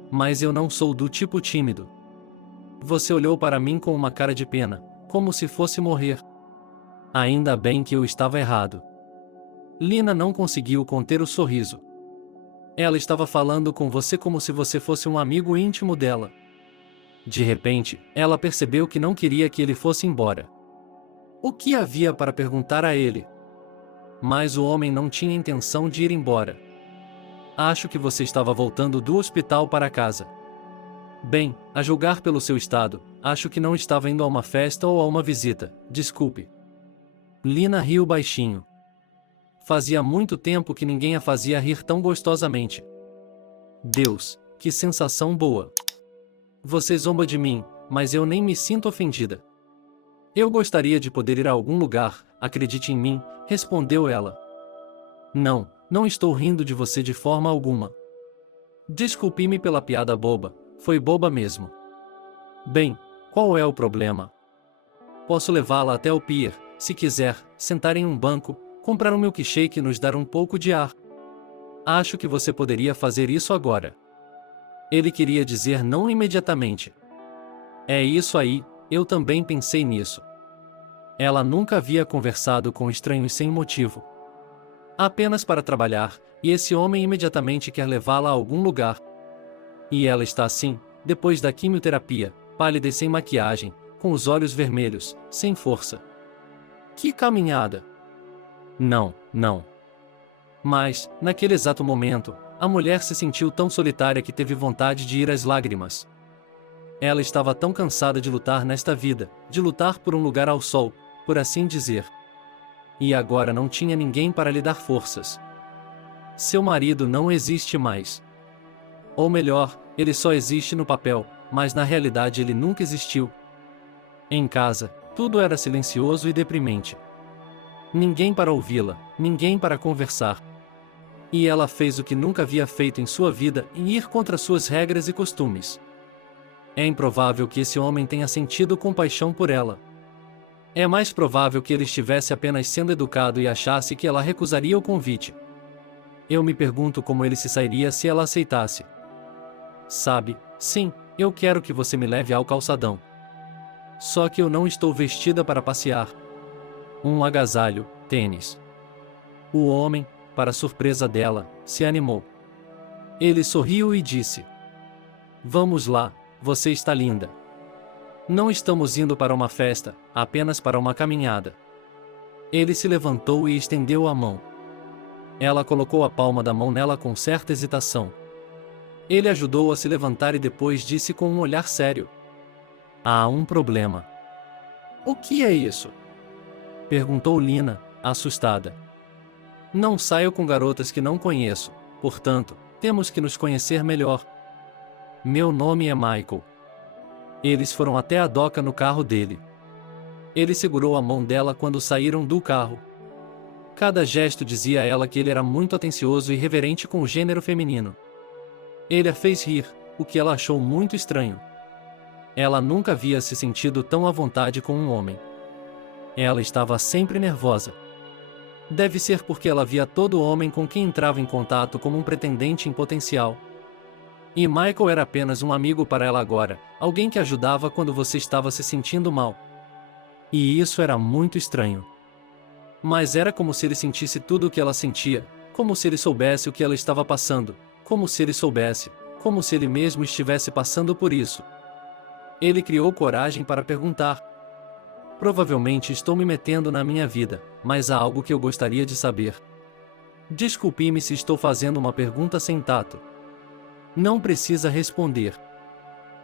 Mas eu não sou do tipo tímido. Você olhou para mim com uma cara de pena, como se fosse morrer. Ainda bem que eu estava errado. Lina não conseguiu conter o sorriso. Ela estava falando com você como se você fosse um amigo íntimo dela. De repente, ela percebeu que não queria que ele fosse embora. O que havia para perguntar a ele? Mas o homem não tinha intenção de ir embora. Acho que você estava voltando do hospital para casa. Bem, a julgar pelo seu estado, acho que não estava indo a uma festa ou a uma visita, desculpe. Lina riu baixinho. Fazia muito tempo que ninguém a fazia rir tão gostosamente. Deus, que sensação boa! Você zomba de mim, mas eu nem me sinto ofendida. Eu gostaria de poder ir a algum lugar, acredite em mim, respondeu ela. Não, não estou rindo de você de forma alguma. Desculpe-me pela piada boba, foi boba mesmo. Bem, qual é o problema? Posso levá-la até o pier, se quiser, sentar em um banco, comprar um milkshake e nos dar um pouco de ar. Acho que você poderia fazer isso agora. Ele queria dizer não imediatamente. É isso aí, eu também pensei nisso. Ela nunca havia conversado com estranhos sem motivo. Apenas para trabalhar, e esse homem imediatamente quer levá-la a algum lugar. E ela está assim, depois da quimioterapia, pálida e sem maquiagem, com os olhos vermelhos, sem força. Que caminhada! Não, não. Mas, naquele exato momento, a mulher se sentiu tão solitária que teve vontade de ir às lágrimas. Ela estava tão cansada de lutar nesta vida, de lutar por um lugar ao sol, por assim dizer. E agora não tinha ninguém para lhe dar forças. Seu marido não existe mais. Ou melhor, ele só existe no papel, mas na realidade ele nunca existiu. Em casa, tudo era silencioso e deprimente. Ninguém para ouvi-la, ninguém para conversar. E ela fez o que nunca havia feito em sua vida, em ir contra suas regras e costumes. É improvável que esse homem tenha sentido compaixão por ela. É mais provável que ele estivesse apenas sendo educado e achasse que ela recusaria o convite. Eu me pergunto como ele se sairia se ela aceitasse. Sabe, sim, eu quero que você me leve ao calçadão. Só que eu não estou vestida para passear. Um agasalho, tênis. O homem, para surpresa dela, se animou. Ele sorriu e disse: Vamos lá, você está linda. Não estamos indo para uma festa, apenas para uma caminhada. Ele se levantou e estendeu a mão. Ela colocou a palma da mão nela com certa hesitação. Ele ajudou a se levantar e depois disse com um olhar sério: Há um problema. O que é isso? Perguntou Lina, assustada. Não saio com garotas que não conheço, portanto, temos que nos conhecer melhor. Meu nome é Michael. Eles foram até a doca no carro dele. Ele segurou a mão dela quando saíram do carro. Cada gesto dizia a ela que ele era muito atencioso e reverente com o gênero feminino. Ele a fez rir, o que ela achou muito estranho. Ela nunca havia se sentido tão à vontade com um homem. Ela estava sempre nervosa. Deve ser porque ela via todo homem com quem entrava em contato como um pretendente em potencial. E Michael era apenas um amigo para ela agora, alguém que ajudava quando você estava se sentindo mal. E isso era muito estranho. Mas era como se ele sentisse tudo o que ela sentia, como se ele soubesse o que ela estava passando, como se ele soubesse, como se ele mesmo estivesse passando por isso. Ele criou coragem para perguntar: Provavelmente estou me metendo na minha vida, mas há algo que eu gostaria de saber. Desculpe-me se estou fazendo uma pergunta sem tato. Não precisa responder.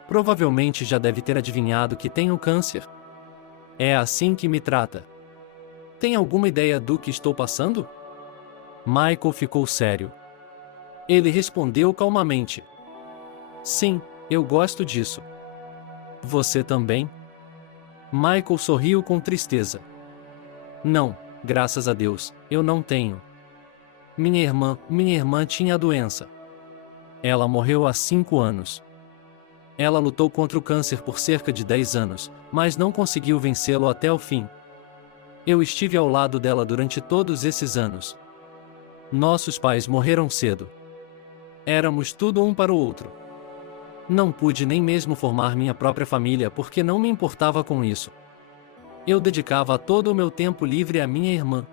Provavelmente já deve ter adivinhado que tenho câncer. É assim que me trata. Tem alguma ideia do que estou passando? Michael ficou sério. Ele respondeu calmamente: Sim, eu gosto disso. Você também? Michael sorriu com tristeza. Não, graças a Deus, eu não tenho. Minha irmã tinha a doença. Ela morreu há 5 anos. Ela lutou contra o câncer por cerca de 10 anos, mas não conseguiu vencê-lo até o fim. Eu estive ao lado dela durante todos esses anos. Nossos pais morreram cedo. Éramos tudo um para o outro. Não pude nem mesmo formar minha própria família porque não me importava com isso. Eu dedicava todo o meu tempo livre à minha irmã.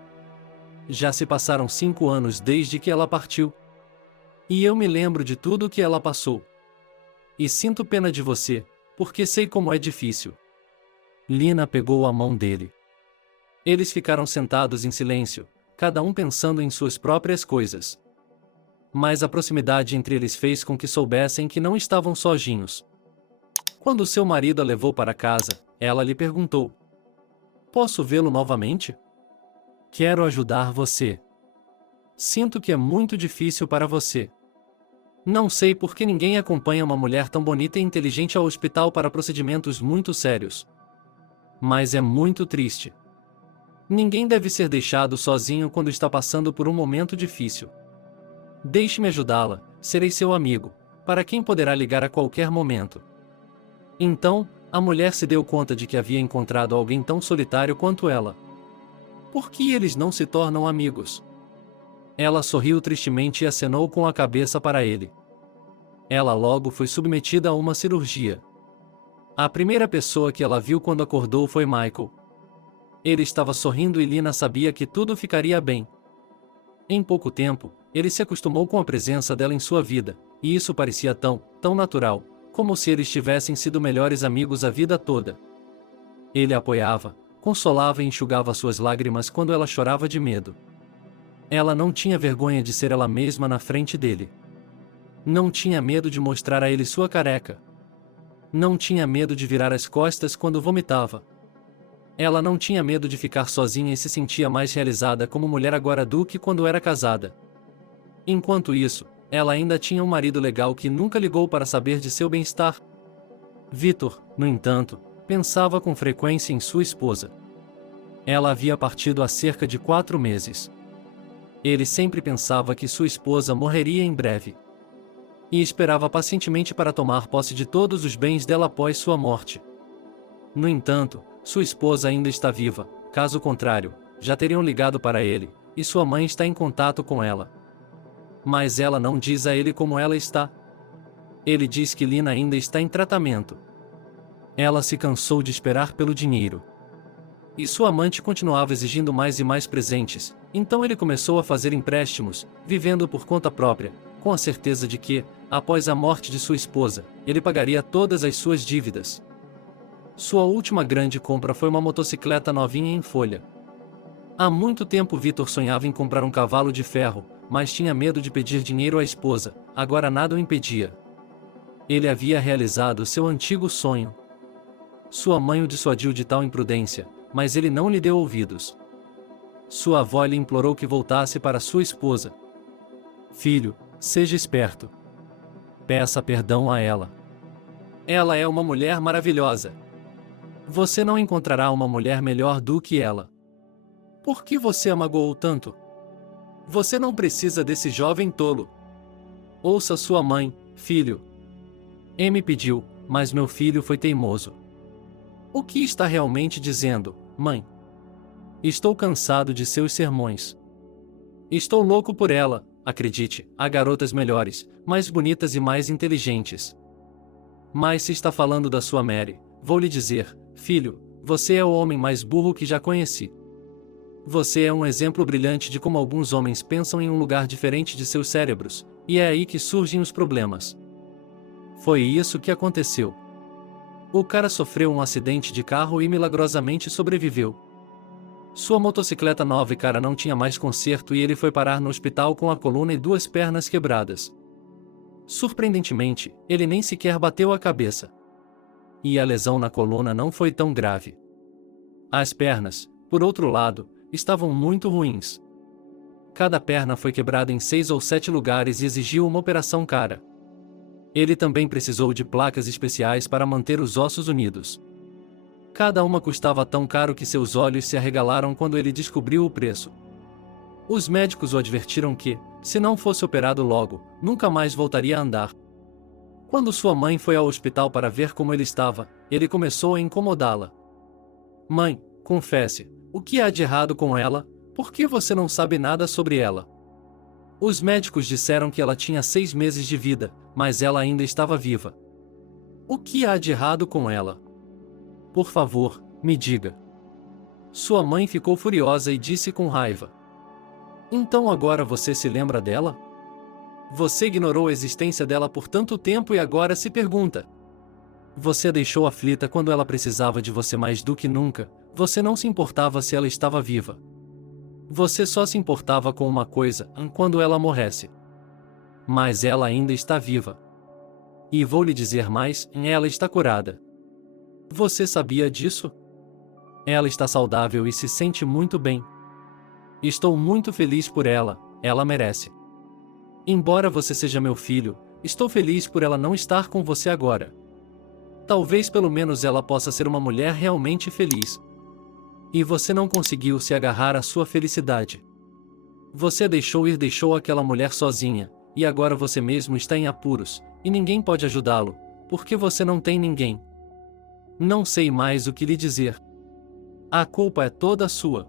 Já se passaram 5 anos desde que ela partiu. E eu me lembro de tudo o que ela passou. E sinto pena de você, porque sei como é difícil. Lina pegou a mão dele. Eles ficaram sentados em silêncio, cada um pensando em suas próprias coisas. Mas a proximidade entre eles fez com que soubessem que não estavam sozinhos. Quando seu marido a levou para casa, ela lhe perguntou: Posso vê-lo novamente? Quero ajudar você. Sinto que é muito difícil para você. Não sei por que ninguém acompanha uma mulher tão bonita e inteligente ao hospital para procedimentos muito sérios. Mas é muito triste. Ninguém deve ser deixado sozinho quando está passando por um momento difícil. Deixe-me ajudá-la, serei seu amigo, para quem poderá ligar a qualquer momento. Então, a mulher se deu conta de que havia encontrado alguém tão solitário quanto ela. Por que eles não se tornam amigos? Ela sorriu tristemente e acenou com a cabeça para ele. Ela logo foi submetida a uma cirurgia. A primeira pessoa que ela viu quando acordou foi Michael. Ele estava sorrindo e Lina sabia que tudo ficaria bem. Em pouco tempo, ele se acostumou com a presença dela em sua vida, e isso parecia tão natural, como se eles tivessem sido melhores amigos a vida toda. Ele a apoiava, consolava e enxugava suas lágrimas quando ela chorava de medo. Ela não tinha vergonha de ser ela mesma na frente dele. Não tinha medo de mostrar a ele sua careca. Não tinha medo de virar as costas quando vomitava. Ela não tinha medo de ficar sozinha e se sentia mais realizada como mulher agora do que quando era casada. Enquanto isso, ela ainda tinha um marido legal que nunca ligou para saber de seu bem-estar. Victor, no entanto, pensava com frequência em sua esposa. Ela havia partido há cerca de 4 meses. Ele sempre pensava que sua esposa morreria em breve. E esperava pacientemente para tomar posse de todos os bens dela após sua morte. No entanto, sua esposa ainda está viva, caso contrário, já teriam ligado para ele, e sua mãe está em contato com ela. Mas ela não diz a ele como ela está. Ele diz que Lina ainda está em tratamento. Ela se cansou de esperar pelo dinheiro. E sua amante continuava exigindo mais e mais presentes, então ele começou a fazer empréstimos, vivendo por conta própria, com a certeza de que, após a morte de sua esposa, ele pagaria todas as suas dívidas. Sua última grande compra foi uma motocicleta novinha em folha. Há muito tempo Vitor sonhava em comprar um cavalo de ferro, mas tinha medo de pedir dinheiro à esposa, agora nada o impedia. Ele havia realizado seu antigo sonho. Sua mãe o dissuadiu de tal imprudência, mas ele não lhe deu ouvidos. Sua avó lhe implorou que voltasse para sua esposa. Filho, seja esperto. Peça perdão a ela. Ela é uma mulher maravilhosa. Você não encontrará uma mulher melhor do que ela. Por que você a magoou tanto? Você não precisa desse jovem tolo. Ouça sua mãe, filho. Me pediu, mas meu filho foi teimoso. O que está realmente dizendo, mãe? Estou cansado de seus sermões. Estou louco por ela, acredite, há garotas melhores, mais bonitas e mais inteligentes. Mas se está falando da sua Mary, vou lhe dizer, filho, você é o homem mais burro que já conheci. Você é um exemplo brilhante de como alguns homens pensam em um lugar diferente de seus cérebros, e é aí que surgem os problemas. Foi isso que aconteceu. O cara sofreu um acidente de carro e milagrosamente sobreviveu. Sua motocicleta nova e cara não tinha mais conserto e ele foi parar no hospital com a coluna e 2 pernas quebradas. Surpreendentemente, ele nem sequer bateu a cabeça. E a lesão na coluna não foi tão grave. As pernas, por outro lado, estavam muito ruins. Cada perna foi quebrada em 6 ou 7 lugares e exigiu uma operação cara. Ele também precisou de placas especiais para manter os ossos unidos. Cada uma custava tão caro que seus olhos se arregalaram quando ele descobriu o preço. Os médicos o advertiram que, se não fosse operado logo, nunca mais voltaria a andar. Quando sua mãe foi ao hospital para ver como ele estava, ele começou a incomodá-la. Mãe, confesse, o que há de errado com ela? Por que você não sabe nada sobre ela? Os médicos disseram que ela tinha 6 meses de vida, mas ela ainda estava viva. O que há de errado com ela? Por favor, me diga. Sua mãe ficou furiosa e disse com raiva. Então agora você se lembra dela? Você ignorou a existência dela por tanto tempo e agora se pergunta. Você a deixou aflita quando ela precisava de você mais do que nunca, você não se importava se ela estava viva. Você só se importava com uma coisa, quando ela morresse. Mas ela ainda está viva. E vou lhe dizer mais, ela está curada. Você sabia disso? Ela está saudável e se sente muito bem. Estou muito feliz por ela, ela merece. Embora você seja meu filho, estou feliz por ela não estar com você agora. Talvez pelo menos ela possa ser uma mulher realmente feliz. E você não conseguiu se agarrar à sua felicidade. Você a deixou ir, deixou aquela mulher sozinha, e agora você mesmo está em apuros, e ninguém pode ajudá-lo, porque você não tem ninguém. Não sei mais o que lhe dizer. A culpa é toda sua.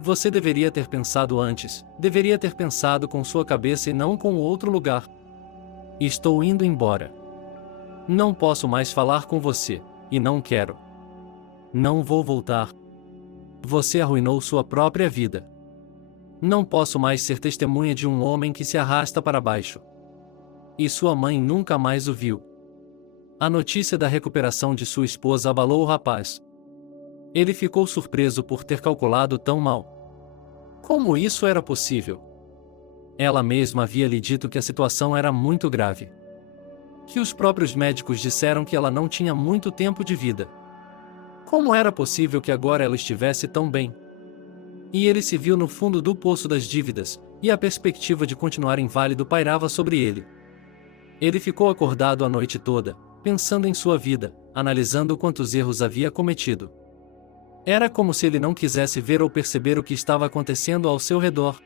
Você deveria ter pensado antes, deveria ter pensado com sua cabeça e não com outro lugar. Estou indo embora. Não posso mais falar com você, e não quero. Não vou voltar. Você arruinou sua própria vida. Não posso mais ser testemunha de um homem que se arrasta para baixo. E sua mãe nunca mais o viu. A notícia da recuperação de sua esposa abalou o rapaz. Ele ficou surpreso por ter calculado tão mal. Como isso era possível? Ela mesma havia lhe dito que a situação era muito grave. Que os próprios médicos disseram que ela não tinha muito tempo de vida. Como era possível que agora ela estivesse tão bem? E ele se viu no fundo do poço das dívidas, e a perspectiva de continuar inválido pairava sobre ele. Ele ficou acordado a noite toda, pensando em sua vida, analisando quantos erros havia cometido. Era como se ele não quisesse ver ou perceber o que estava acontecendo ao seu redor.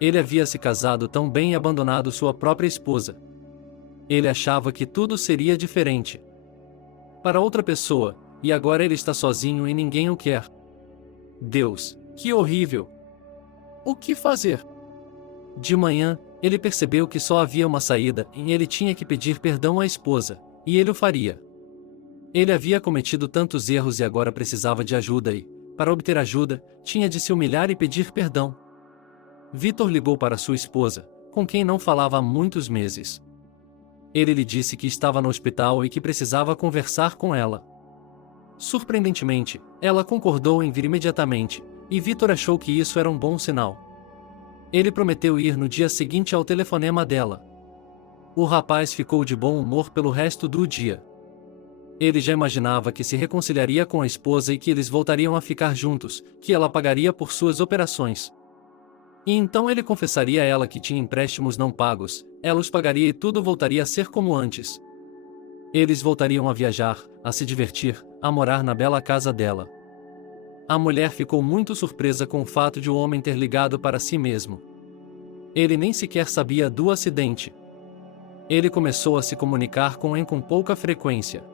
Ele havia se casado tão bem e abandonado sua própria esposa. Ele achava que tudo seria diferente para outra pessoa, e agora ele está sozinho e ninguém o quer. Deus, que horrível! O que fazer? De manhã, ele percebeu que só havia uma saída, e ele tinha que pedir perdão à esposa, e ele o faria. Ele havia cometido tantos erros e agora precisava de ajuda e, para obter ajuda, tinha de se humilhar e pedir perdão. Vitor ligou para sua esposa, com quem não falava há muitos meses. Ele lhe disse que estava no hospital e que precisava conversar com ela. Surpreendentemente, ela concordou em vir imediatamente, e Vitor achou que isso era um bom sinal. Ele prometeu ir no dia seguinte ao telefonema dela. O rapaz ficou de bom humor pelo resto do dia. Ele já imaginava que se reconciliaria com a esposa e que eles voltariam a ficar juntos, que ela pagaria por suas operações. E então ele confessaria a ela que tinha empréstimos não pagos, ela os pagaria e tudo voltaria a ser como antes. Eles voltariam a viajar, a se divertir, a morar na bela casa dela. A mulher ficou muito surpresa com o fato de o homem ter ligado para si mesmo. Ele nem sequer sabia do acidente. Ele começou a se comunicar com Anne com pouca frequência.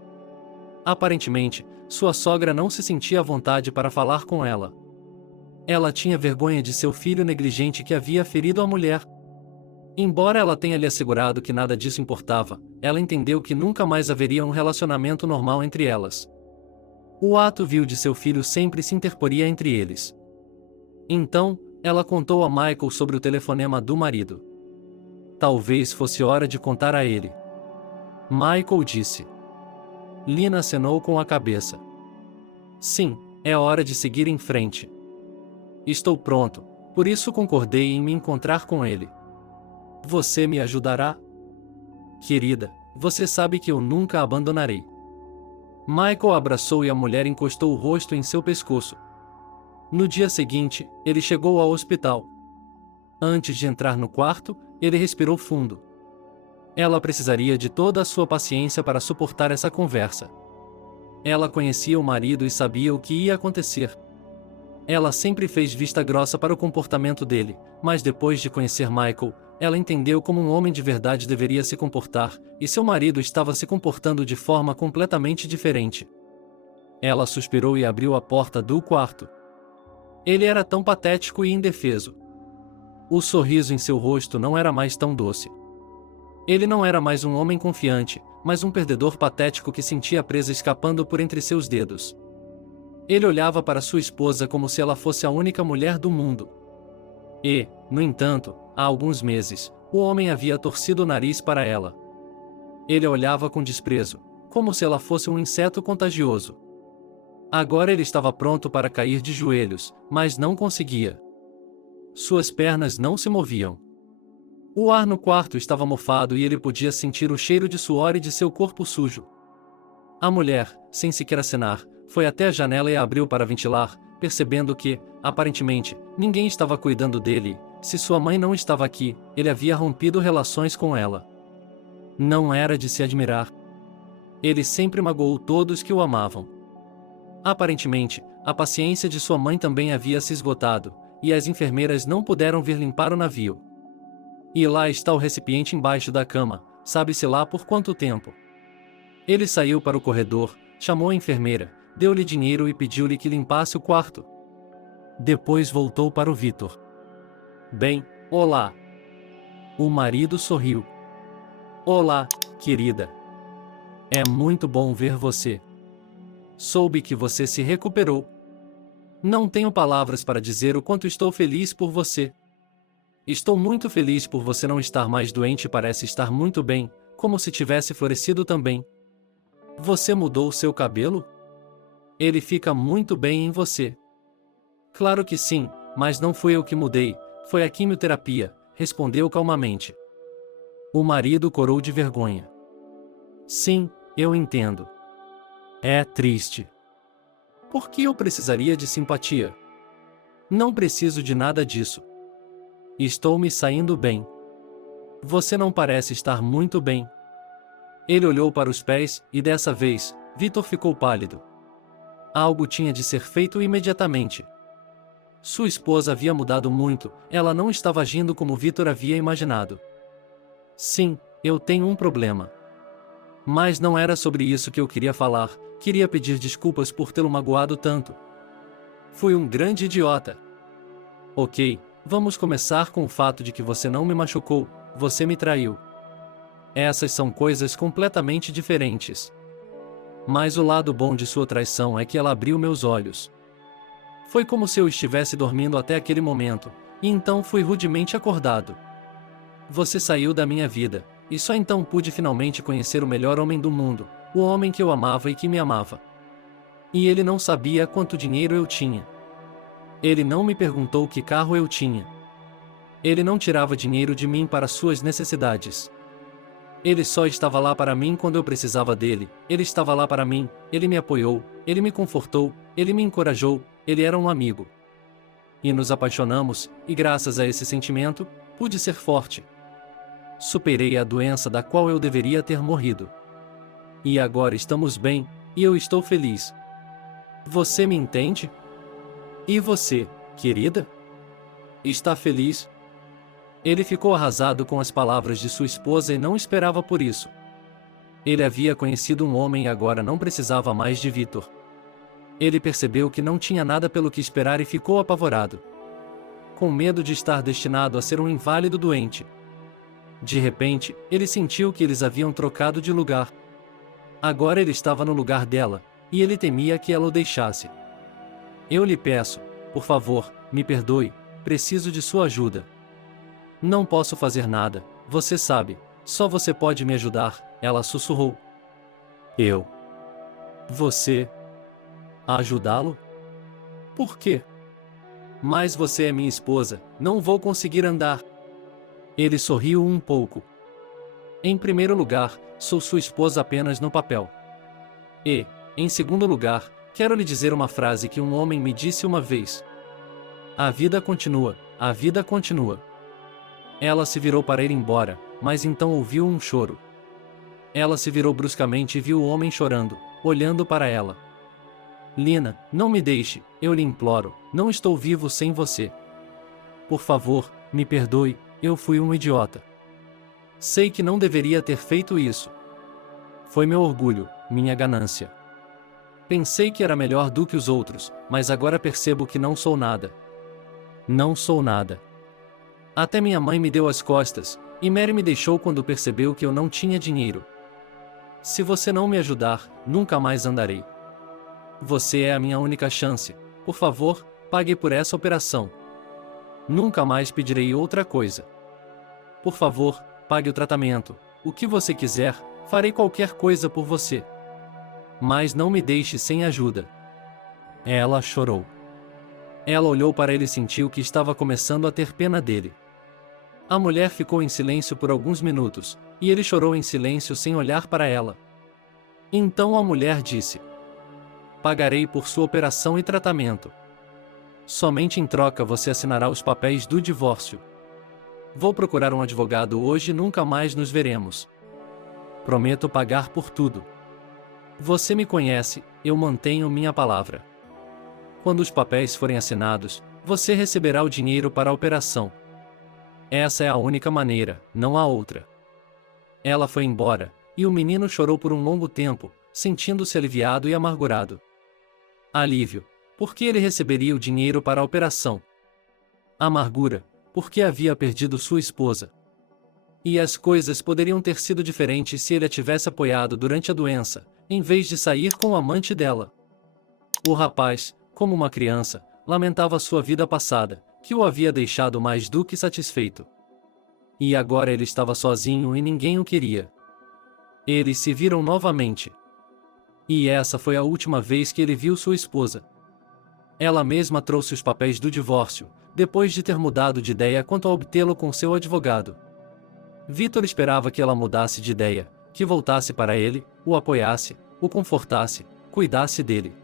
Aparentemente, sua sogra não se sentia à vontade para falar com ela. Ela tinha vergonha de seu filho negligente que havia ferido a mulher. Embora ela tenha lhe assegurado que nada disso importava, ela entendeu que nunca mais haveria um relacionamento normal entre elas. O ato vil de seu filho sempre se interporia entre eles. Então, ela contou a Michael sobre o telefonema do marido. Talvez fosse hora de contar a ele. Michael disse. Lina acenou com a cabeça. Sim, é hora de seguir em frente. Estou pronto, por isso concordei em me encontrar com ele. Você me ajudará? Querida, você sabe que eu nunca a abandonarei. Michael abraçou e a mulher encostou o rosto em seu pescoço. No dia seguinte, ele chegou ao hospital. Antes de entrar no quarto, ele respirou fundo. Ela precisaria de toda a sua paciência para suportar essa conversa. Ela conhecia o marido e sabia o que ia acontecer. Ela sempre fez vista grossa para o comportamento dele, mas depois de conhecer Michael, ela entendeu como um homem de verdade deveria se comportar, e seu marido estava se comportando de forma completamente diferente. Ela suspirou e abriu a porta do quarto. Ele era tão patético e indefeso. O sorriso em seu rosto não era mais tão doce. Ele não era mais um homem confiante, mas um perdedor patético que sentia a presa escapando por entre seus dedos. Ele olhava para sua esposa como se ela fosse a única mulher do mundo. E, no entanto, há alguns meses, o homem havia torcido o nariz para ela. Ele a olhava com desprezo, como se ela fosse um inseto contagioso. Agora ele estava pronto para cair de joelhos, mas não conseguia. Suas pernas não se moviam. O ar no quarto estava mofado e ele podia sentir o cheiro de suor e de seu corpo sujo. A mulher, sem sequer acenar, foi até a janela e a abriu para ventilar, percebendo que, aparentemente, ninguém estava cuidando dele. Se sua mãe não estava aqui, ele havia rompido relações com ela. Não era de se admirar. Ele sempre magoou todos que o amavam. Aparentemente, a paciência de sua mãe também havia se esgotado, e as enfermeiras não puderam vir limpar o navio. E lá está o recipiente embaixo da cama, sabe-se lá por quanto tempo. Ele saiu para o corredor, chamou a enfermeira, deu-lhe dinheiro e pediu-lhe que limpasse o quarto. Depois voltou para o Vitor. Bem, olá. O marido sorriu. Olá, querida. É muito bom ver você. Soube que você se recuperou. Não tenho palavras para dizer o quanto estou feliz por você. Estou muito feliz por você não estar mais doente e parece estar muito bem, como se tivesse florescido também. Você mudou seu cabelo? Ele fica muito bem em você. Claro que sim, mas não fui eu que mudei, foi a quimioterapia, respondeu calmamente. O marido corou de vergonha. Sim, eu entendo. É triste. Por que eu precisaria de simpatia? Não preciso de nada disso. Estou me saindo bem. Você não parece estar muito bem. Ele olhou para os pés, e dessa vez, Vitor ficou pálido. Algo tinha de ser feito imediatamente. Sua esposa havia mudado muito, ela não estava agindo como Vitor havia imaginado. Sim, eu tenho um problema. Mas não era sobre isso que eu queria falar, queria pedir desculpas por tê-lo magoado tanto. Fui um grande idiota. Ok, vamos começar com o fato de que você não me machucou, você me traiu. Essas são coisas completamente diferentes. Mas o lado bom de sua traição é que ela abriu meus olhos. Foi como se eu estivesse dormindo até aquele momento, e então fui rudemente acordado. Você saiu da minha vida, e só então pude finalmente conhecer o melhor homem do mundo, o homem que eu amava e que me amava. E ele não sabia quanto dinheiro eu tinha. Ele não me perguntou que carro eu tinha. Ele não tirava dinheiro de mim para suas necessidades. Ele só estava lá para mim quando eu precisava dele, ele estava lá para mim, ele me apoiou, ele me confortou, ele me encorajou, ele era um amigo. E nos apaixonamos, e graças a esse sentimento, pude ser forte. Superei a doença da qual eu deveria ter morrido. E agora estamos bem, e eu estou feliz. Você me entende? E você, querida? Está feliz? Ele ficou arrasado com as palavras de sua esposa e não esperava por isso. Ele havia conhecido um homem e agora não precisava mais de Victor. Ele percebeu que não tinha nada pelo que esperar e ficou apavorado. Com medo de estar destinado a ser um inválido doente. De repente, ele sentiu que eles haviam trocado de lugar. Agora ele estava no lugar dela, e ele temia que ela o deixasse. Eu lhe peço, por favor, me perdoe, preciso de sua ajuda. Não posso fazer nada, você sabe, só você pode me ajudar, ela sussurrou. Eu? Você? Ajudá-lo? Por quê? Mas você é minha esposa, não vou conseguir andar. Ele sorriu um pouco. Em primeiro lugar, sou sua esposa apenas no papel. E, em segundo lugar, quero lhe dizer uma frase que um homem me disse uma vez. A vida continua, a vida continua. Ela se virou para ir embora, mas então ouviu um choro. Ela se virou bruscamente e viu o homem chorando, olhando para ela. Lina, não me deixe, eu lhe imploro, não estou vivo sem você. Por favor, me perdoe, eu fui um idiota. Sei que não deveria ter feito isso. Foi meu orgulho, minha ganância. Pensei que era melhor do que os outros, mas agora percebo que não sou nada. Não sou nada. Até minha mãe me deu as costas, e Mary me deixou quando percebeu que eu não tinha dinheiro. Se você não me ajudar, nunca mais andarei. Você é a minha única chance, por favor, pague por essa operação. Nunca mais pedirei outra coisa. Por favor, pague o tratamento, o que você quiser, farei qualquer coisa por você. Mas não me deixe sem ajuda. Ela chorou. Ela olhou para ele e sentiu que estava começando a ter pena dele. A mulher ficou em silêncio por alguns minutos, e ele chorou em silêncio sem olhar para ela. Então a mulher disse: pagarei por sua operação e tratamento. Somente em troca você assinará os papéis do divórcio. Vou procurar um advogado hoje e nunca mais nos veremos. Prometo pagar por tudo. Você me conhece, eu mantenho minha palavra. Quando os papéis forem assinados, você receberá o dinheiro para a operação. Essa é a única maneira, não há outra. Ela foi embora, e o menino chorou por um longo tempo, sentindo-se aliviado e amargurado. Alívio, porque ele receberia o dinheiro para a operação. Amargura, porque havia perdido sua esposa. E as coisas poderiam ter sido diferentes se ele a tivesse apoiado durante a doença, em vez de sair com o amante dela. O rapaz, como uma criança, lamentava sua vida passada, que o havia deixado mais do que satisfeito. E agora ele estava sozinho e ninguém o queria. Eles se viram novamente. E essa foi a última vez que ele viu sua esposa. Ela mesma trouxe os papéis do divórcio, depois de ter mudado de ideia quanto a obtê-lo com seu advogado. Victor esperava que ela mudasse de ideia, que voltasse para ele, o apoiasse, o confortasse, cuidasse dele.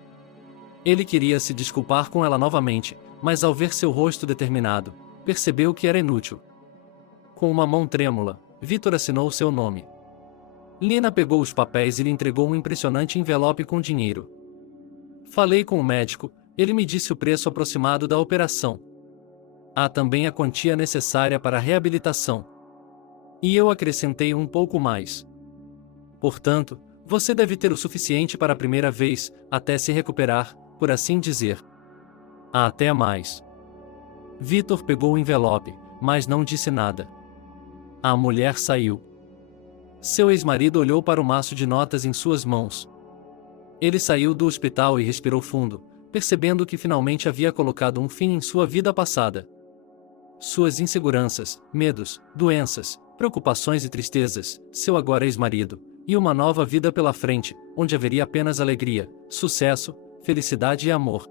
Ele queria se desculpar com ela novamente, mas ao ver seu rosto determinado, percebeu que era inútil. Com uma mão trêmula, Victor assinou seu nome. Lina pegou os papéis e lhe entregou um impressionante envelope com dinheiro. Falei com o médico, ele me disse o preço aproximado da operação. Há também a quantia necessária para a reabilitação. E eu acrescentei um pouco mais. Portanto, você deve ter o suficiente para a primeira vez, até se recuperar, por assim dizer. Até mais. Victor pegou o envelope, mas não disse nada. A mulher saiu. Seu ex-marido olhou para o maço de notas em suas mãos. Ele saiu do hospital e respirou fundo, percebendo que finalmente havia colocado um fim em sua vida passada. Suas inseguranças, medos, doenças, preocupações e tristezas, seu agora ex-marido, e uma nova vida pela frente, onde haveria apenas alegria, sucesso, felicidade e amor.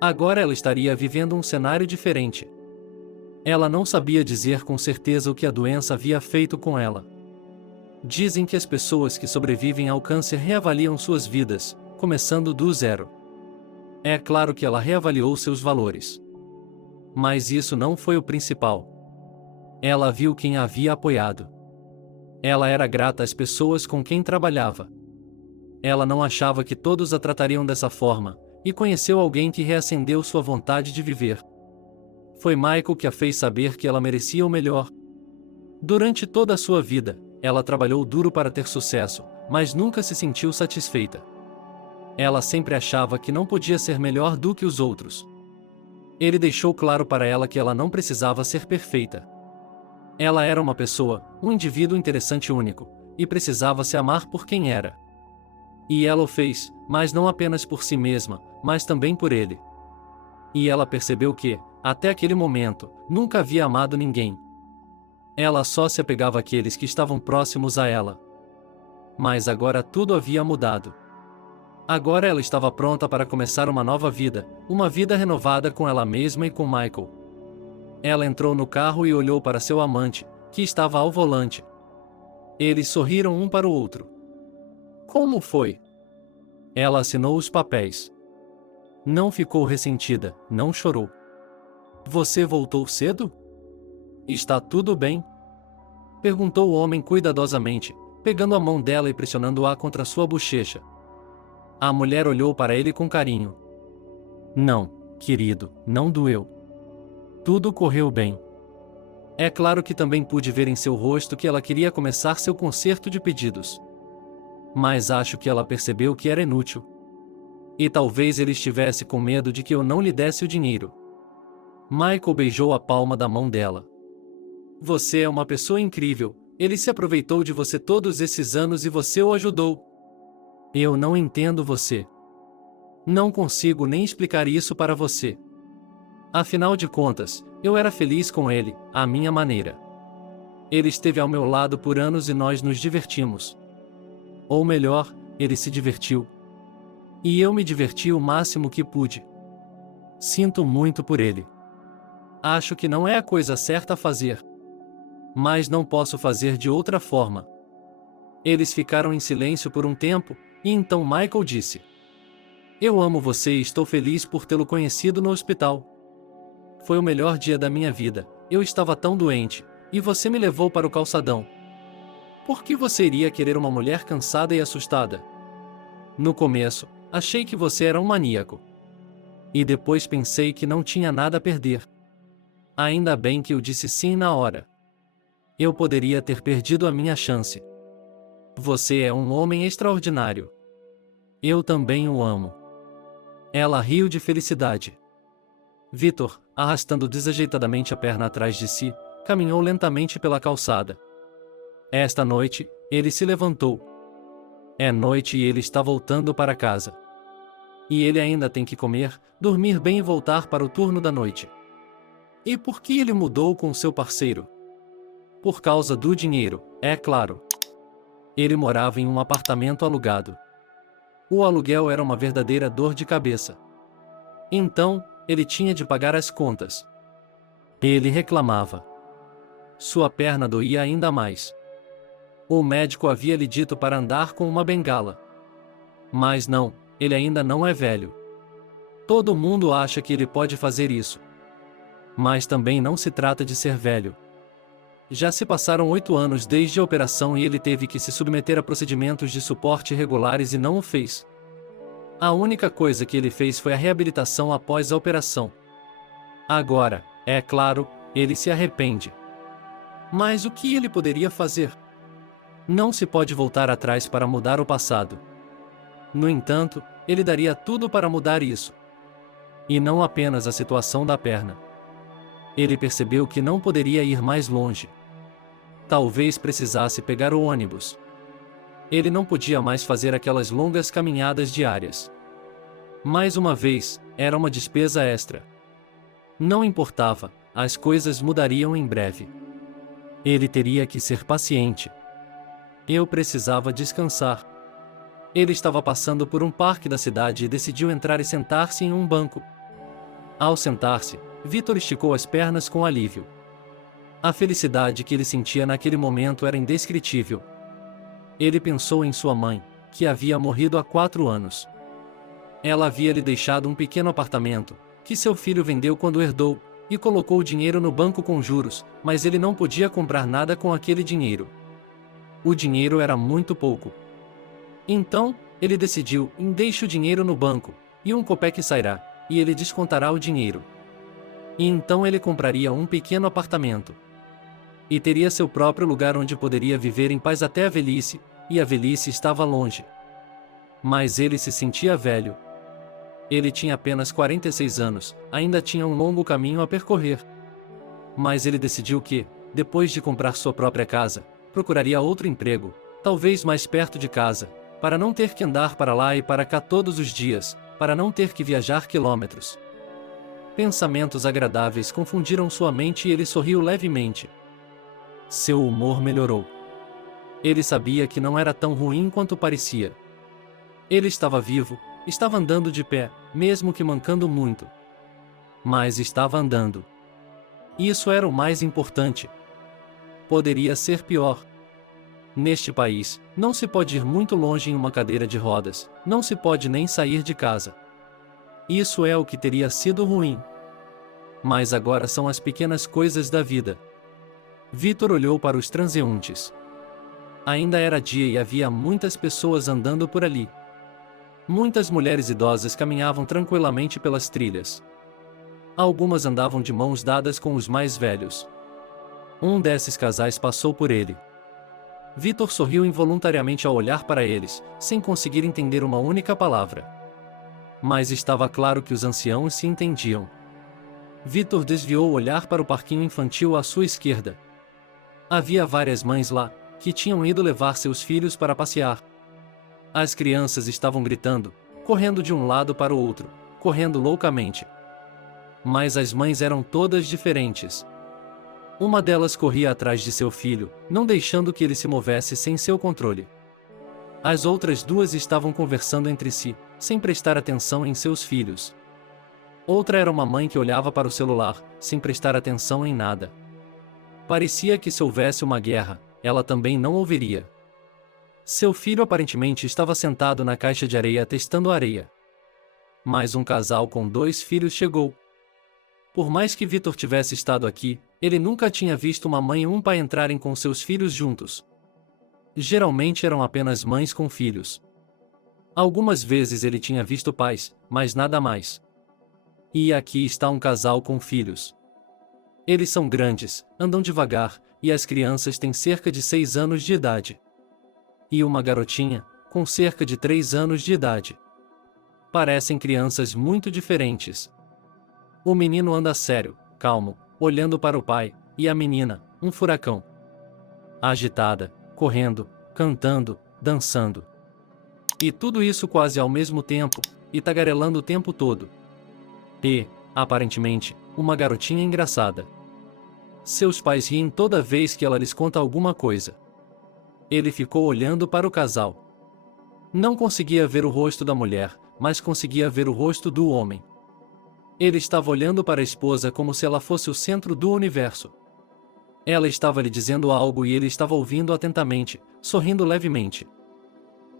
Agora ela estaria vivendo um cenário diferente. Ela não sabia dizer com certeza o que a doença havia feito com ela. Dizem que as pessoas que sobrevivem ao câncer reavaliam suas vidas, começando do zero. É claro que ela reavaliou seus valores. Mas isso não foi o principal. Ela viu quem a havia apoiado. Ela era grata às pessoas com quem trabalhava. Ela não achava que todos a tratariam dessa forma, e conheceu alguém que reacendeu sua vontade de viver. Foi Michael que a fez saber que ela merecia o melhor. Durante toda a sua vida, ela trabalhou duro para ter sucesso, mas nunca se sentiu satisfeita. Ela sempre achava que não podia ser melhor do que os outros. Ele deixou claro para ela que ela não precisava ser perfeita. Ela era uma pessoa, um indivíduo interessante e único, e precisava se amar por quem era. E ela o fez, mas não apenas por si mesma, mas também por ele. E ela percebeu que, até aquele momento, nunca havia amado ninguém. Ela só se apegava àqueles que estavam próximos a ela. Mas agora tudo havia mudado. Agora ela estava pronta para começar uma nova vida, uma vida renovada com ela mesma e com Michael. Ela entrou no carro e olhou para seu amante, que estava ao volante. Eles sorriram um para o outro. Como foi? Ela assinou os papéis. Não ficou ressentida, não chorou. Você voltou cedo? Está tudo bem? Perguntou o homem cuidadosamente, pegando a mão dela e pressionando-a contra sua bochecha. A mulher olhou para ele com carinho. Não, querido, não doeu. Tudo correu bem. É claro que também pude ver em seu rosto que ela queria começar seu concerto de pedidos. Mas acho que ela percebeu que era inútil. E talvez ele estivesse com medo de que eu não lhe desse o dinheiro. Michael beijou a palma da mão dela. Você é uma pessoa incrível, ele se aproveitou de você todos esses anos e você o ajudou. Eu não entendo você. Não consigo nem explicar isso para você. Afinal de contas, eu era feliz com ele, à minha maneira. Ele esteve ao meu lado por anos e nós nos divertimos. Ou melhor, ele se divertiu. E eu me diverti o máximo que pude. Sinto muito por ele. Acho que não é a coisa certa a fazer. Mas não posso fazer de outra forma. Eles ficaram em silêncio por um tempo, e então Michael disse: Eu amo você e estou feliz por tê-lo conhecido no hospital. Foi o melhor dia da minha vida, eu estava tão doente, e você me levou para o calçadão. Por que você iria querer uma mulher cansada e assustada? No começo, achei que você era um maníaco. E depois pensei que não tinha nada a perder. Ainda bem que eu disse sim na hora. Eu poderia ter perdido a minha chance. Você é um homem extraordinário. Eu também o amo. Ela riu de felicidade. Victor, arrastando desajeitadamente a perna atrás de si, caminhou lentamente pela calçada. Esta noite, ele se levantou. É noite e ele está voltando para casa. E ele ainda tem que comer, dormir bem e voltar para o turno da noite. E por que ele mudou com seu parceiro? Por causa do dinheiro, é claro. Ele morava em um apartamento alugado. O aluguel era uma verdadeira dor de cabeça. Então, ele tinha de pagar as contas. Ele reclamava. Sua perna doía ainda mais. O médico havia lhe dito para andar com uma bengala. Mas não, ele ainda não é velho. Todo mundo acha que ele pode fazer isso. Mas também não se trata de ser velho. Já se passaram 8 anos desde a operação e ele teve que se submeter a procedimentos de suporte regulares e não o fez. A única coisa que ele fez foi a reabilitação após a operação. Agora, é claro, ele se arrepende. Mas o que ele poderia fazer? Não se pode voltar atrás para mudar o passado. No entanto, ele daria tudo para mudar isso. E não apenas a situação da perna. Ele percebeu que não poderia ir mais longe. Talvez precisasse pegar o ônibus. Ele não podia mais fazer aquelas longas caminhadas diárias. Mais uma vez, era uma despesa extra. Não importava, as coisas mudariam em breve. Ele teria que ser paciente. Eu precisava descansar. Ele estava passando por um parque da cidade e decidiu entrar e sentar-se em um banco. Ao sentar-se, Victor esticou as pernas com alívio. A felicidade que ele sentia naquele momento era indescritível. Ele pensou em sua mãe, que havia morrido há 4 anos. Ela havia lhe deixado um pequeno apartamento, que seu filho vendeu quando herdou, e colocou o dinheiro no banco com juros, mas ele não podia comprar nada com aquele dinheiro. O dinheiro era muito pouco. Então, ele decidiu: deixe o dinheiro no banco, e um copeque sairá, e ele descontará o dinheiro. E então ele compraria um pequeno apartamento. E teria seu próprio lugar onde poderia viver em paz até a velhice, e a velhice estava longe. Mas ele se sentia velho. Ele tinha apenas 46 anos, ainda tinha um longo caminho a percorrer. Mas ele decidiu que, depois de comprar sua própria casa, procuraria outro emprego, talvez mais perto de casa, para não ter que andar para lá e para cá todos os dias, para não ter que viajar quilômetros. Pensamentos agradáveis confundiram sua mente e ele sorriu levemente. Seu humor melhorou. Ele sabia que não era tão ruim quanto parecia. Ele estava vivo, estava andando de pé, mesmo que mancando muito. Mas estava andando. Isso era o mais importante. Poderia ser pior. Neste país, não se pode ir muito longe em uma cadeira de rodas, não se pode nem sair de casa. Isso é o que teria sido ruim. Mas agora são as pequenas coisas da vida. Victor olhou para os transeuntes. Ainda era dia e havia muitas pessoas andando por ali. Muitas mulheres idosas caminhavam tranquilamente pelas trilhas. Algumas andavam de mãos dadas com os mais velhos. Um desses casais passou por ele. Victor sorriu involuntariamente ao olhar para eles, sem conseguir entender uma única palavra. Mas estava claro que os anciãos se entendiam. Victor desviou o olhar para o parquinho infantil à sua esquerda. Havia várias mães lá, que tinham ido levar seus filhos para passear. As crianças estavam gritando, correndo de um lado para o outro, correndo loucamente. Mas as mães eram todas diferentes. Uma delas corria atrás de seu filho, não deixando que ele se movesse sem seu controle. As outras duas estavam conversando entre si, sem prestar atenção em seus filhos. Outra era uma mãe que olhava para o celular, sem prestar atenção em nada. Parecia que se houvesse uma guerra, ela também não ouviria. Seu filho aparentemente estava sentado na caixa de areia testando areia. Mas um casal com 2 filhos chegou. Por mais que Victor tivesse estado aqui, ele nunca tinha visto uma mãe e um pai entrarem com seus filhos juntos. Geralmente eram apenas mães com filhos. Algumas vezes ele tinha visto pais, mas nada mais. E aqui está um casal com filhos. Eles são grandes, andam devagar, e as crianças têm cerca de 6 anos de idade. E uma garotinha, com cerca de 3 anos de idade. Parecem crianças muito diferentes. O menino anda sério, calmo, olhando para o pai, e a menina, um furacão. Agitada, correndo, cantando, dançando. E tudo isso quase ao mesmo tempo, e tagarelando o tempo todo. E, aparentemente, uma garotinha engraçada. Seus pais riem toda vez que ela lhes conta alguma coisa. Ele ficou olhando para o casal. Não conseguia ver o rosto da mulher, mas conseguia ver o rosto do homem. Ele estava olhando para a esposa como se ela fosse o centro do universo. Ela estava lhe dizendo algo e ele estava ouvindo atentamente, sorrindo levemente.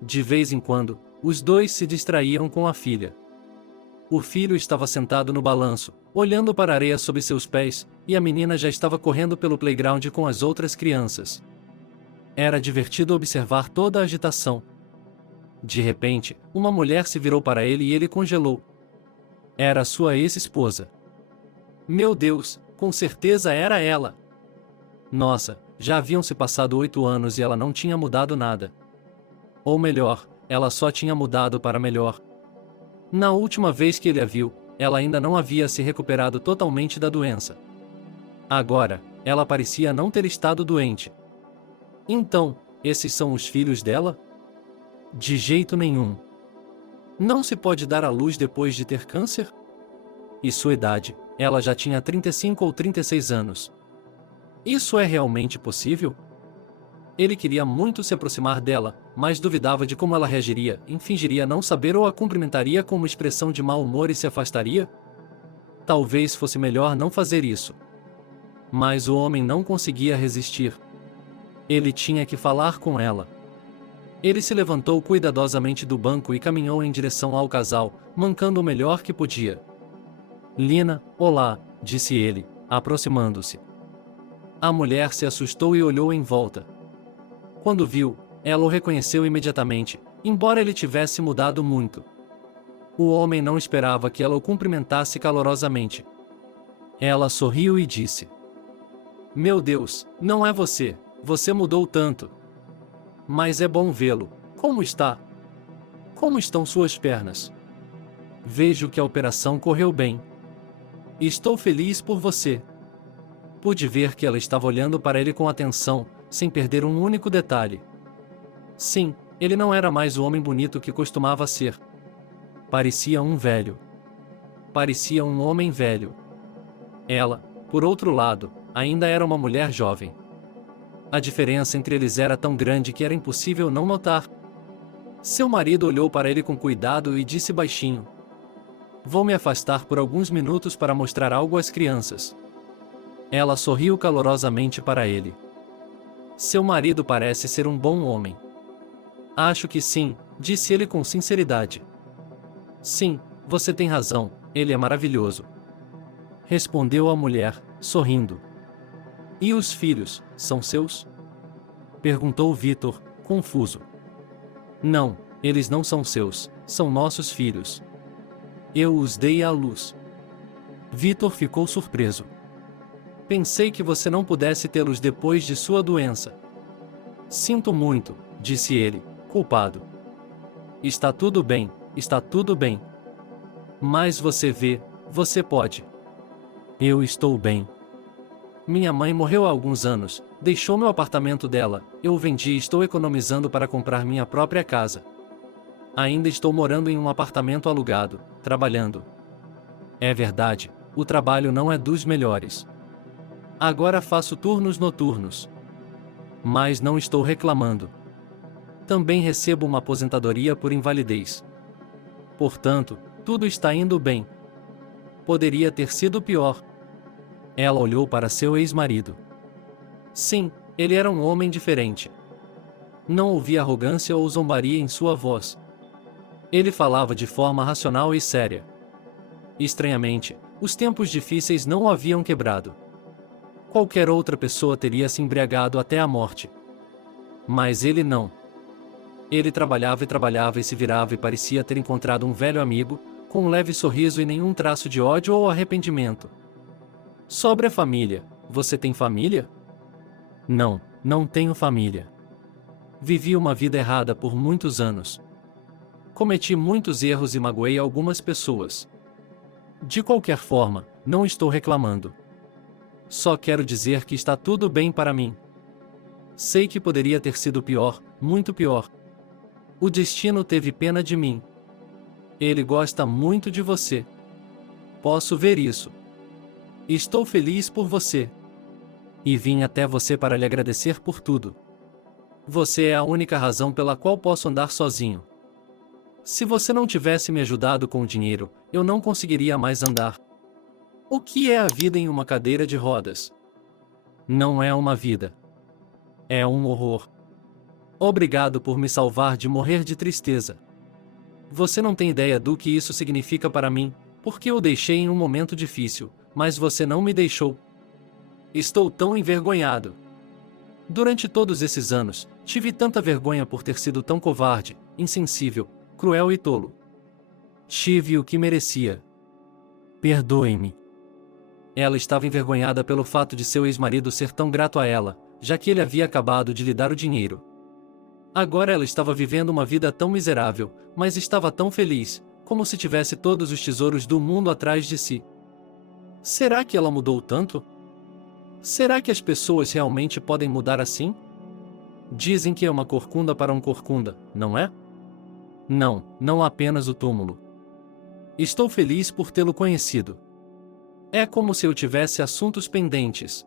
De vez em quando, os dois se distraíam com a filha. O filho estava sentado no balanço, olhando para a areia sob seus pés, e a menina já estava correndo pelo playground com as outras crianças. Era divertido observar toda a agitação. De repente, uma mulher se virou para ele e ele congelou. Era sua ex-esposa. Meu Deus, com certeza era ela. Nossa, já haviam se passado 8 anos e ela não tinha mudado nada. Ou melhor, ela só tinha mudado para melhor. Na última vez que ele a viu, ela ainda não havia se recuperado totalmente da doença. Agora, ela parecia não ter estado doente. Então, esses são os filhos dela? De jeito nenhum. Não se pode dar à luz depois de ter câncer? E sua idade? Ela já tinha 35 ou 36 anos. Isso é realmente possível? Ele queria muito se aproximar dela, mas duvidava de como ela reagiria, fingiria não saber ou a cumprimentaria com uma expressão de mau humor e se afastaria? Talvez fosse melhor não fazer isso. Mas o homem não conseguia resistir. Ele tinha que falar com ela. Ele se levantou cuidadosamente do banco e caminhou em direção ao casal, mancando o melhor que podia. Lina, olá, disse ele, aproximando-se. A mulher se assustou e olhou em volta. Quando viu, ela o reconheceu imediatamente, embora ele tivesse mudado muito. O homem não esperava que ela o cumprimentasse calorosamente. Ela sorriu e disse: Meu Deus, não é você, você mudou tanto. Mas é bom vê-lo. Como está? Como estão suas pernas? Vejo que a operação correu bem. Estou feliz por você. Pude ver que ela estava olhando para ele com atenção, sem perder um único detalhe. Sim, ele não era mais o homem bonito que costumava ser. Parecia um velho. Parecia um homem velho. Ela, por outro lado, ainda era uma mulher jovem. A diferença entre eles era tão grande que era impossível não notar. Seu marido olhou para ele com cuidado e disse baixinho: Vou me afastar por alguns minutos para mostrar algo às crianças. Ela sorriu calorosamente para ele. Seu marido parece ser um bom homem. Acho que sim, disse ele com sinceridade. Sim, você tem razão, ele é maravilhoso. Respondeu a mulher, sorrindo. E os filhos, são seus? Perguntou Vitor, confuso. Não, eles não são seus, são nossos filhos. Eu os dei à luz. Vitor ficou surpreso. Pensei que você não pudesse tê-los depois de sua doença. Sinto muito, disse ele, culpado. Está tudo bem, está tudo bem. Mas você vê, você pode. Eu estou bem. Minha mãe morreu há alguns anos, deixou meu apartamento dela, eu o vendi e estou economizando para comprar minha própria casa. Ainda estou morando em um apartamento alugado, trabalhando. É verdade, o trabalho não é dos melhores. Agora faço turnos noturnos. Mas não estou reclamando. Também recebo uma aposentadoria por invalidez. Portanto, tudo está indo bem. Poderia ter sido pior. Ela olhou para seu ex-marido. Sim, ele era um homem diferente. Não ouvia arrogância ou zombaria em sua voz. Ele falava de forma racional e séria. Estranhamente, os tempos difíceis não o haviam quebrado. Qualquer outra pessoa teria se embriagado até a morte. Mas ele não. Ele trabalhava e se virava e parecia ter encontrado um velho amigo, com um leve sorriso e nenhum traço de ódio ou arrependimento. Sobre a família, você tem família? Não, não tenho família. Vivi uma vida errada por muitos anos. Cometi muitos erros e magoei algumas pessoas. De qualquer forma, não estou reclamando. Só quero dizer que está tudo bem para mim. Sei que poderia ter sido pior, muito pior. O destino teve pena de mim. Ele gosta muito de você. Posso ver isso. Estou feliz por você. E vim até você para lhe agradecer por tudo. Você é a única razão pela qual posso andar sozinho. Se você não tivesse me ajudado com o dinheiro, eu não conseguiria mais andar. O que é a vida em uma cadeira de rodas? Não é uma vida. É um horror. Obrigado por me salvar de morrer de tristeza. Você não tem ideia do que isso significa para mim, porque eu deixei em um momento difícil, mas você não me deixou. Estou tão envergonhado. Durante todos esses anos, tive tanta vergonha por ter sido tão covarde, insensível, cruel e tolo. Tive o que merecia. Perdoe-me. Ela estava envergonhada pelo fato de seu ex-marido ser tão grato a ela, já que ele havia acabado de lhe dar o dinheiro. Agora ela estava vivendo uma vida tão miserável, mas estava tão feliz, como se tivesse todos os tesouros do mundo atrás de si. Será que ela mudou tanto? Será que as pessoas realmente podem mudar assim? Dizem que é uma corcunda para um corcunda, não é? Não, não apenas o túmulo. Estou feliz por tê-lo conhecido. É como se eu tivesse assuntos pendentes.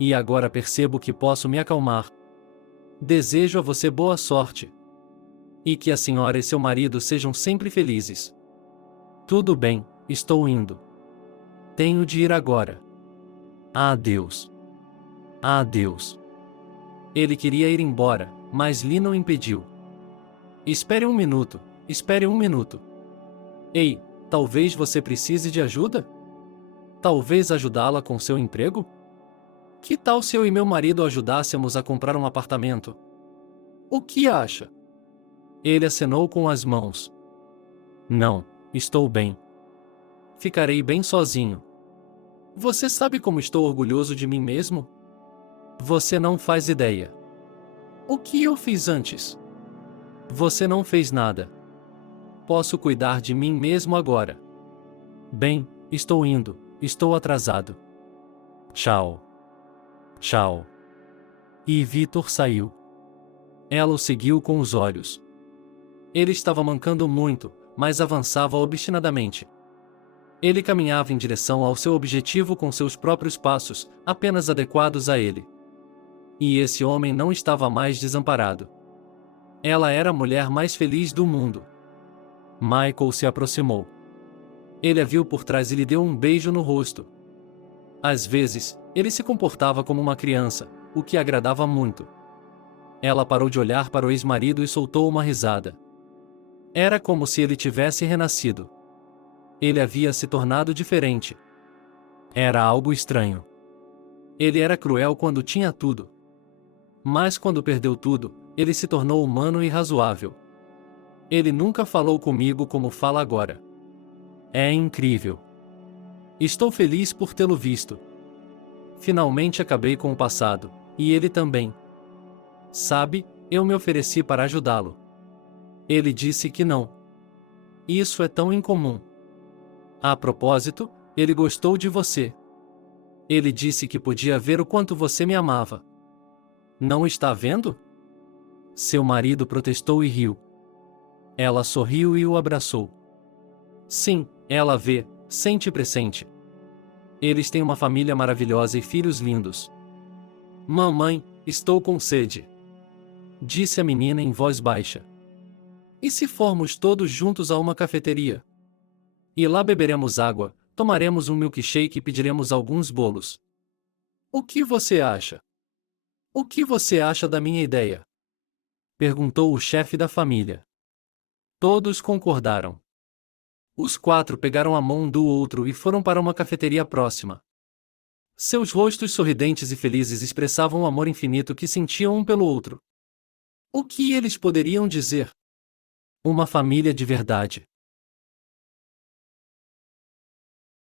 E agora percebo que posso me acalmar. Desejo a você boa sorte. E que a senhora e seu marido sejam sempre felizes. Tudo bem, estou indo. Tenho de ir agora. Adeus. Adeus. Ele queria ir embora, mas Lee não impediu. Espere um minuto, espere um minuto. Ei, talvez você precise de ajuda? Talvez ajudá-la com seu emprego? Que tal se eu e meu marido ajudássemos a comprar um apartamento? O que acha? Ele acenou com as mãos. Não, estou bem. Ficarei bem sozinho. Você sabe como estou orgulhoso de mim mesmo? Você não faz ideia. O que eu fiz antes? Você não fez nada. Posso cuidar de mim mesmo agora. Bem, estou indo, estou atrasado. Tchau. Tchau. E Vitor saiu. Ela o seguiu com os olhos. Ele estava mancando muito, mas avançava obstinadamente. Ele caminhava em direção ao seu objetivo com seus próprios passos, apenas adequados a ele. E esse homem não estava mais desamparado. Ela era a mulher mais feliz do mundo. Michael se aproximou. Ele a viu por trás e lhe deu um beijo no rosto. Às vezes, ele se comportava como uma criança, o que agradava muito. Ela parou de olhar para o ex-marido e soltou uma risada. Era como se ele tivesse renascido. Ele havia se tornado diferente. Era algo estranho. Ele era cruel quando tinha tudo. Mas quando perdeu tudo, ele se tornou humano e razoável. Ele nunca falou comigo como fala agora. É incrível. Estou feliz por tê-lo visto. Finalmente acabei com o passado, e ele também. Sabe, eu me ofereci para ajudá-lo. Ele disse que não. Isso é tão incomum. A propósito, ele gostou de você. Ele disse que podia ver o quanto você me amava. Não está vendo? Seu marido protestou e riu. Ela sorriu e o abraçou. Sim, ela vê, sente e pressente. Eles têm uma família maravilhosa e filhos lindos. Mamãe, estou com sede. Disse a menina em voz baixa. E se formos todos juntos a uma cafeteria? E lá beberemos água, tomaremos um milkshake e pediremos alguns bolos. O que você acha? O que você acha da minha ideia? Perguntou o chefe da família. Todos concordaram. Os quatro pegaram a mão um do outro e foram para uma cafeteria próxima. Seus rostos sorridentes e felizes expressavam o amor infinito que sentiam um pelo outro. O que eles poderiam dizer? Uma família de verdade.